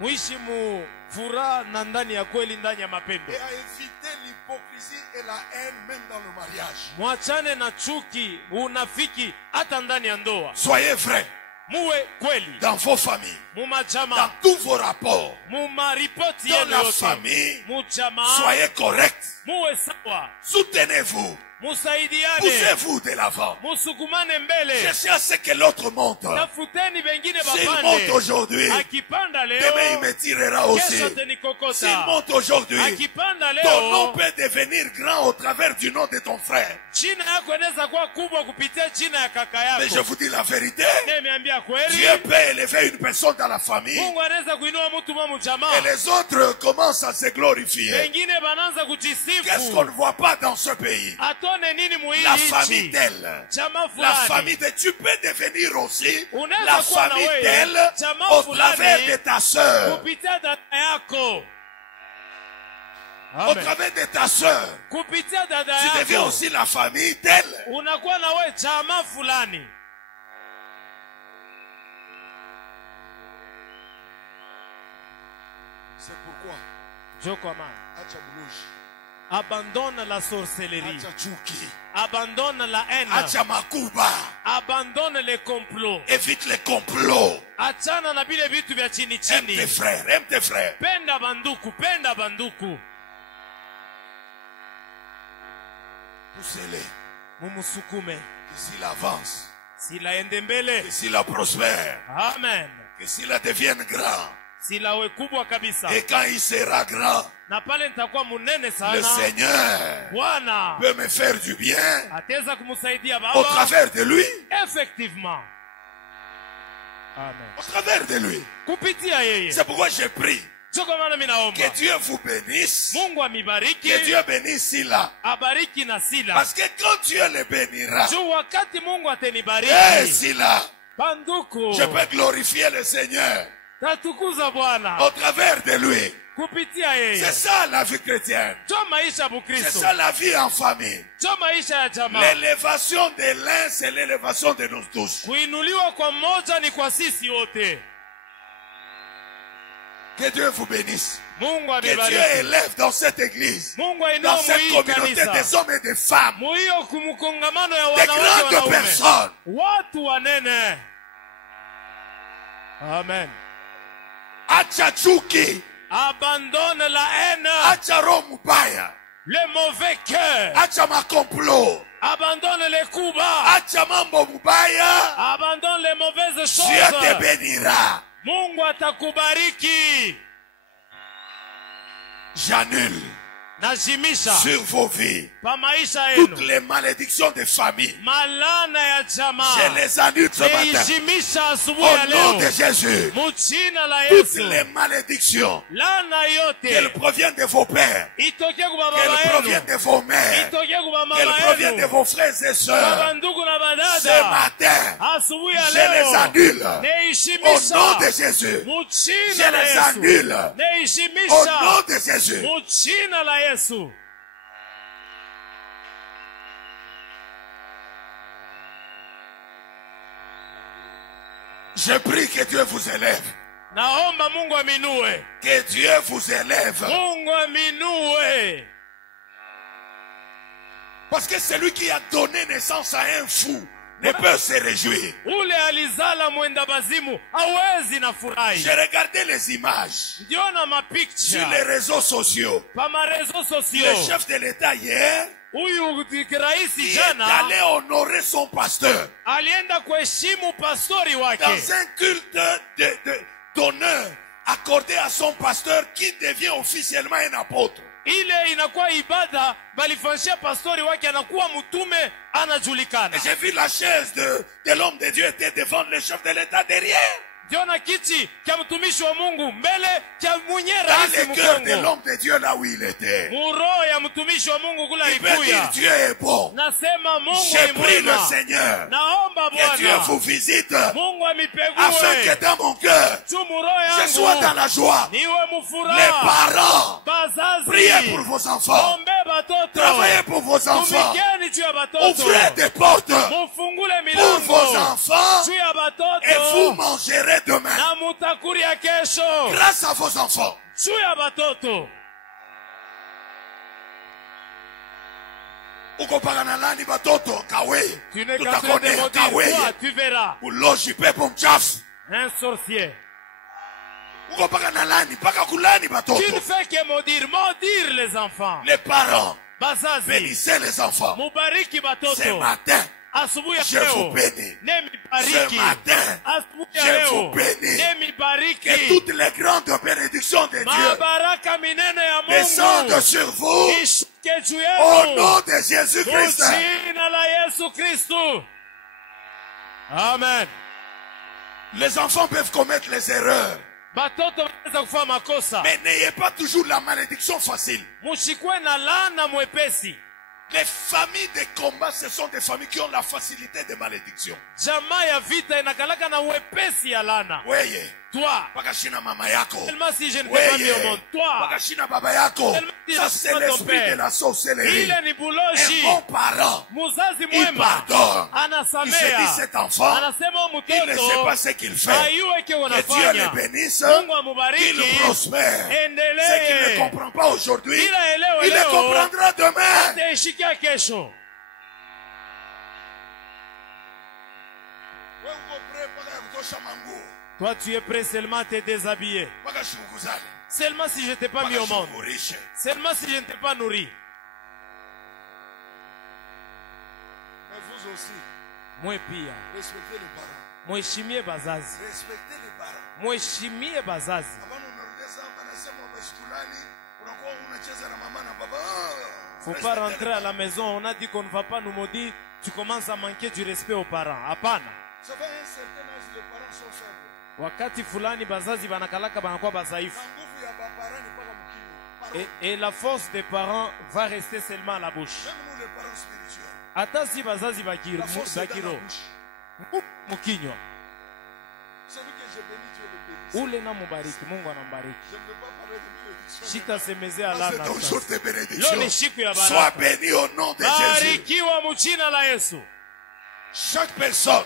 muishi mu furaha na ndani ya kweli, ndani ya mapendo. et à éviter l'hypocrisie et la haine même dans le mariage. Mwachane na chuki, unafiki hata ndani ya ndoa. Soyez vrais Muwe kweli dans vos familles, mu dans majama, tous vos rapports. mu maripoti Dans yenu la yote, famille, mu jamaa, soyez corrects. muwe sawa, Soutenez-vous. musaidiane, Poussez-vous de l'avant. musukumane mbele. Cherchez à ce que l'autre monte. Tafuteni wengine S'il monte bapande. aujourd'hui, Akipanda demain il leo, me tirera aussi. kesho S'il tenikokota. monte aujourd'hui, Akipanda ton nom leo, peut devenir grand au travers du nom de ton frère. jina yako inaweza kuwa kubwa kupitia jina ya kaka Mais je yako. vous dis la vérité, Nimeambia kweli, Dieu peut élever une personne dans la famille Mungu anaweza kuinua mtu mwa et mjamaa. les autres commencent à se glorifier. Wengine banaanza Qu'est-ce qu'on kujisifu. ne voit pas dans ce pays? Atone nini La muhili famille nchi? telle. Jamaa La fulani. famille de tu peux devenir aussi Unaweza la kuwa na famille wewe, telle jamaa au fulani, travers de ta sœur. kupitia dada yako. Au Amen. travers de ta sœur. Kupitia dada Tu deviens yako aussi la famille telle. unakuwa na wewe jamaa fulani. C'est pourquoi, Jo kwa maana, acha buloji, abandonne la sorcellerie, acha chuki, abandonne la haine, Acha makuba. abandonne les complots. Évite les complots. Achana na bile vitu vya chini Aime chini. tes frères. Aime tes frères. Penda banduku, penda banduku. Poussez-les. Mumusukume. Que s'il avance. Sila ende mbele. Que s'il prospère. Amen. Que s'il devienne grand. Sila we kubwa kabisa. Et quand il sera grand, Na pale nitakuwa munene le sana. Seigneur Bwana peut me faire du bien ataweza kumsaidia au baba. travers de lui. Effectivement. Amen. Au travers de lui. Kupitia yeye. C'est pourquoi je prie. Sio kwa maana mimi naomba. Que Dieu vous bénisse. Mungu amibariki. Que Dieu bénisse Sila. Abariki na Sila. Parce que quand Dieu le bénira, Juu wakati Mungu eh atanibariki. Sila, Banduku. je peux glorifier le Seigneur Tatukuza Bwana. au travers de lui. Kupitia C'est yeye. ça la vie chrétienne. Jo maisha ya C'est Bukristo. ça la vie en famille. Jo maisha ya jamaa. L'élévation de l'un, c'est l'élévation de nous tous. Kuinuliwa kwa mmoja ni kwa sisi wote. Que Dieu vous bénisse. Mungu Que Dieu amibariki. élève dans cette église, Mungu dans ainua cette muhii communauté des kanisa. hommes et des femmes, Muhiyo kumkongamano ya des wanawake grandes wanaume. personnes. Watu wanene. Amen. Acha chuki, Abandonne la haine, acha roho mbaya, le mauvais cœur. acha makomplot, Abandonne les coups bas. acha mambo mbaya. Abandonne les mauvaises Dieu te choses. bénira. Mungu atakubariki. J'annule Najimisha sur vos vies pa maisha toutes yenu les malédictions des familles. malana ya Je jamaa. les annule ce matin. Neijimisha asubuhi Au ya nom de leo. Jésus, Mujina la toutes Yesu. les malédictions, Lana qu'elles yote proviennent de vos pères, itoke kwa qu'elles baba proviennent yenu. de vos mères, Itoke kwa qu'elles mama proviennent de yenu. vos frères et Kwa sœurs, ndugu na ce badada. matin, Asubuhi ya je les leo. annule. Au nom de Neijimisha. Jésus, Mujina je la les Yesu. annule. Au nom Neijimisha. de Jésus, Mujina la Yesu. je prie que Dieu vous élève. Naomba Mungu aminue. Que Dieu vous élève. Mungu aminue. Parce que celui qui a donné naissance à un fou ne peut se réjouir. Ule alizala mwenda bazimu hawezi na furahi. J'ai regardé les images Ndiona sur mapicture les réseaux sociaux. pa marezo Le sociaux. chef de l'État hier, Huyu raisi il est jana allé honorer son pasteur alienda kuheshimu pastori wake dans un culte d'honneur accordé à son pasteur qui devient officiellement un apôtre. ile inakuwa ibada balifanyia pastori wake anakuwa mtume anajulikana. Et j'ai vu la chaise de l'homme de Dieu était devant le chef de l'État derrière. Diona kiti kia mtumishi wa Mungu mbele kia mwenye Dans rais le cœur de mkongo. l'homme de Dieu là où il était. Muro ya mtumishi wa Mungu kula Il peut dire ikuya. Dieu est bon. Nasema Mungu J'ai ni pris le mwema. Seigneur. Naomba Que Dieu Bwana. vous visite. Mungu amipegue. Afin que dans mon cœur, Tu muro je sois dans yangu. la joie. Niwe Les mufuraha. parents, Bazazi. priez pour vos enfants. Ombe batoto. Travaillez pour vos enfants. Tumikeni juu ya batoto. Ouvrez des portes Mufungule pour vos milango. enfants. Juu ya batoto. Et vous mangerez demain. Na mutakuri ya kesho. Grâce à vos enfants. Juu ya batoto. Ukopaka na nani batoto kawe. Tu n'es qu'en train de Tutakonea maudire. kawe. Toi, tu verras. Uloji pepo mchafu. Un sorcier. Ukopaka na nani paka kulani Tu batoto. ne fais que maudire. Maudire les enfants. Les parents, Bazazi. bénissez les enfants. Mubariki Ce batoto. matin, Asubuhi ya je vous leo. bénis. Nemi Ce bariki. matin, Asubuhi ya je leo. vous bénis. Nemi bariki. que toutes les grandes bénédictions de Dieu Mabaraka minene ya descendent Mungu. sur vous Ishuke juu au yenu. nom de Jésus-Christ. Jina la Yesu Kristo. Amen. Les enfants peuvent commettre les erreurs, Batoto wanaweza kufanya makosa. mais n'ayez pas toujours la malédiction facile. Mushikwe na laana mwepesi. Les familles de combat, ce sont des familles qui ont la facilité de malédiction. Jamaa ya vita inakalaka na wepesi ya laana. Weye, Toi, pakashina mama yako. tellement si je ne peux pas mieux au Weye, monde. Toi, pakashina baba yako. Ça c'est l'esprit de la sorcellerie. ile ni buloshi. Un bon parent, Muzazi il mwema pardonne. Il se anasamea. dit cet enfant, Anasema il ne sait mtoto pas ce qu'il fait. ayue ke Que Dieu unafanya. le bénisse, Mungu qu'il amubariki. prospère. Ce qu'il ne Endelee. comprend pas aujourd'hui, Ila elewe il le leo. comprendra demain. Ataishikia kesho. Toi, tu es prêt seulement à te déshabiller. Seulement si je ne t'ai pas mis au monde. Seulement si je ne t'ai pas nourri. Mais vous aussi, Moi pia. respectez les parents. Mheshimie bazazi. Respectez les parents. Mheshimie bazazi. Faut pas rentrer à la maison, on a dit qu'on ne va pas nous maudire, tu commences à manquer du respect aux parents. Hapana. Ça fait un certain âge, les parents sont faibles. Wakati fulani bazazi banakalaka banakuwa bazaifu. Na nguvu ya bapara ni paka mkimya. Et la force des parents va rester seulement à la bouche. Même nous les parents spirituels. Hata si bazazi La force est dans la bakiro. bouche. Mukinywa. Celui que j'ai béni, Dieu le bénit. Ule na mubariki, Mungu anambariki. Je ne veux pas parler de bénédiction. Shitasemezea C'est laana. ton jour sasa. de Leo bénédiction. ni siku ya Sois baraka. béni au nom de Jésus. Barikiwa mchina la Yesu. Chaque personne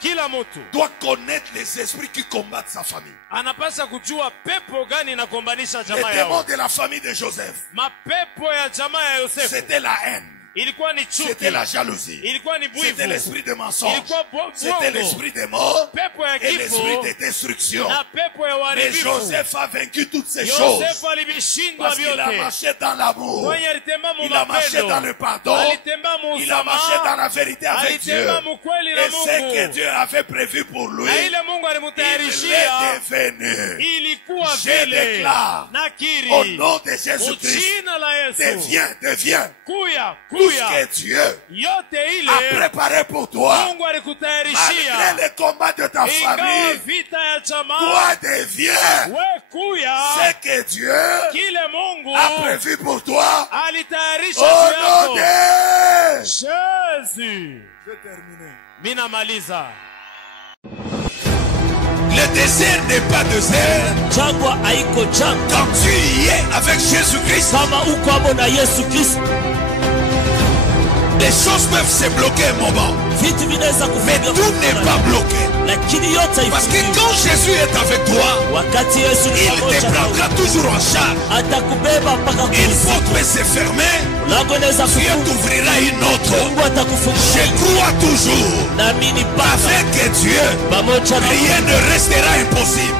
Kila mtu doit connaître les esprits qui combattent sa famille. anapasha kujua pepo gani inakombanisha Les jamaa démons yao. de la famille de Joseph, Mapepo ya jamaa ya Yosefu c'était la haine, ilikuwa ni chuki, c'était la jalousie, ilikuwa ni c'était bwivu, l'esprit de mensonge, ilikuwa c'était bwongo, l'esprit de mort pepo ya et l'esprit kifo de destruction. na pepo ya Mais uharibifu. Joseph a vaincu toutes ces choses Yosefu alivishindwa parce qu'il a vyote. marché dans l'amour, Mwenye alitembea mu il a marché dans mapendo, le pardon, alitembea mu il a marché dans usamaha, la vérité avec Dieu. alitembea mu kweli na Et ce que Mungu. Dieu avait prévu pour lui, Na ile Mungu il alimutayarishia est devenu. ilikuwa Je vile. déclare, Nakiri au nom de Jésus-Christ, jina la Yesu, deviens kuya tout ce kuya que Dieu yote a ile préparé pour toi. Mungu alikutayarishia. Malgré les combats de ta Ingawa famille, vita ya jamaa, toi deviens we kuya ce que Dieu kile Mungu a prévu pour toi. alitayarisha Au juu nom yako. de Jésus. Je vais terminer. Mina maliza. Le désert n'est pas désert jangwa haiko jangwa quand tu y es avec Jésus-Christ. kama uko hapo na Yesu Kristo. Les choses peuvent se bloquer un moment, Vitu vinaweza mais kufunga tout n'est pas bloqué. lakini yote Parce que haifungiwi. quand Jésus est avec toi, Wakati Yesu ni il te pamoja nawe, prendra toujours en charge. atakubeba mpaka Une kuzimu. porte peut se fermer, Lango inaweza Dieu kufunga, t'ouvrira une autre. Mungu atakufungulia. Je crois toujours Naamini Baba avec Dieu, pamoja na rien ne restera impossible.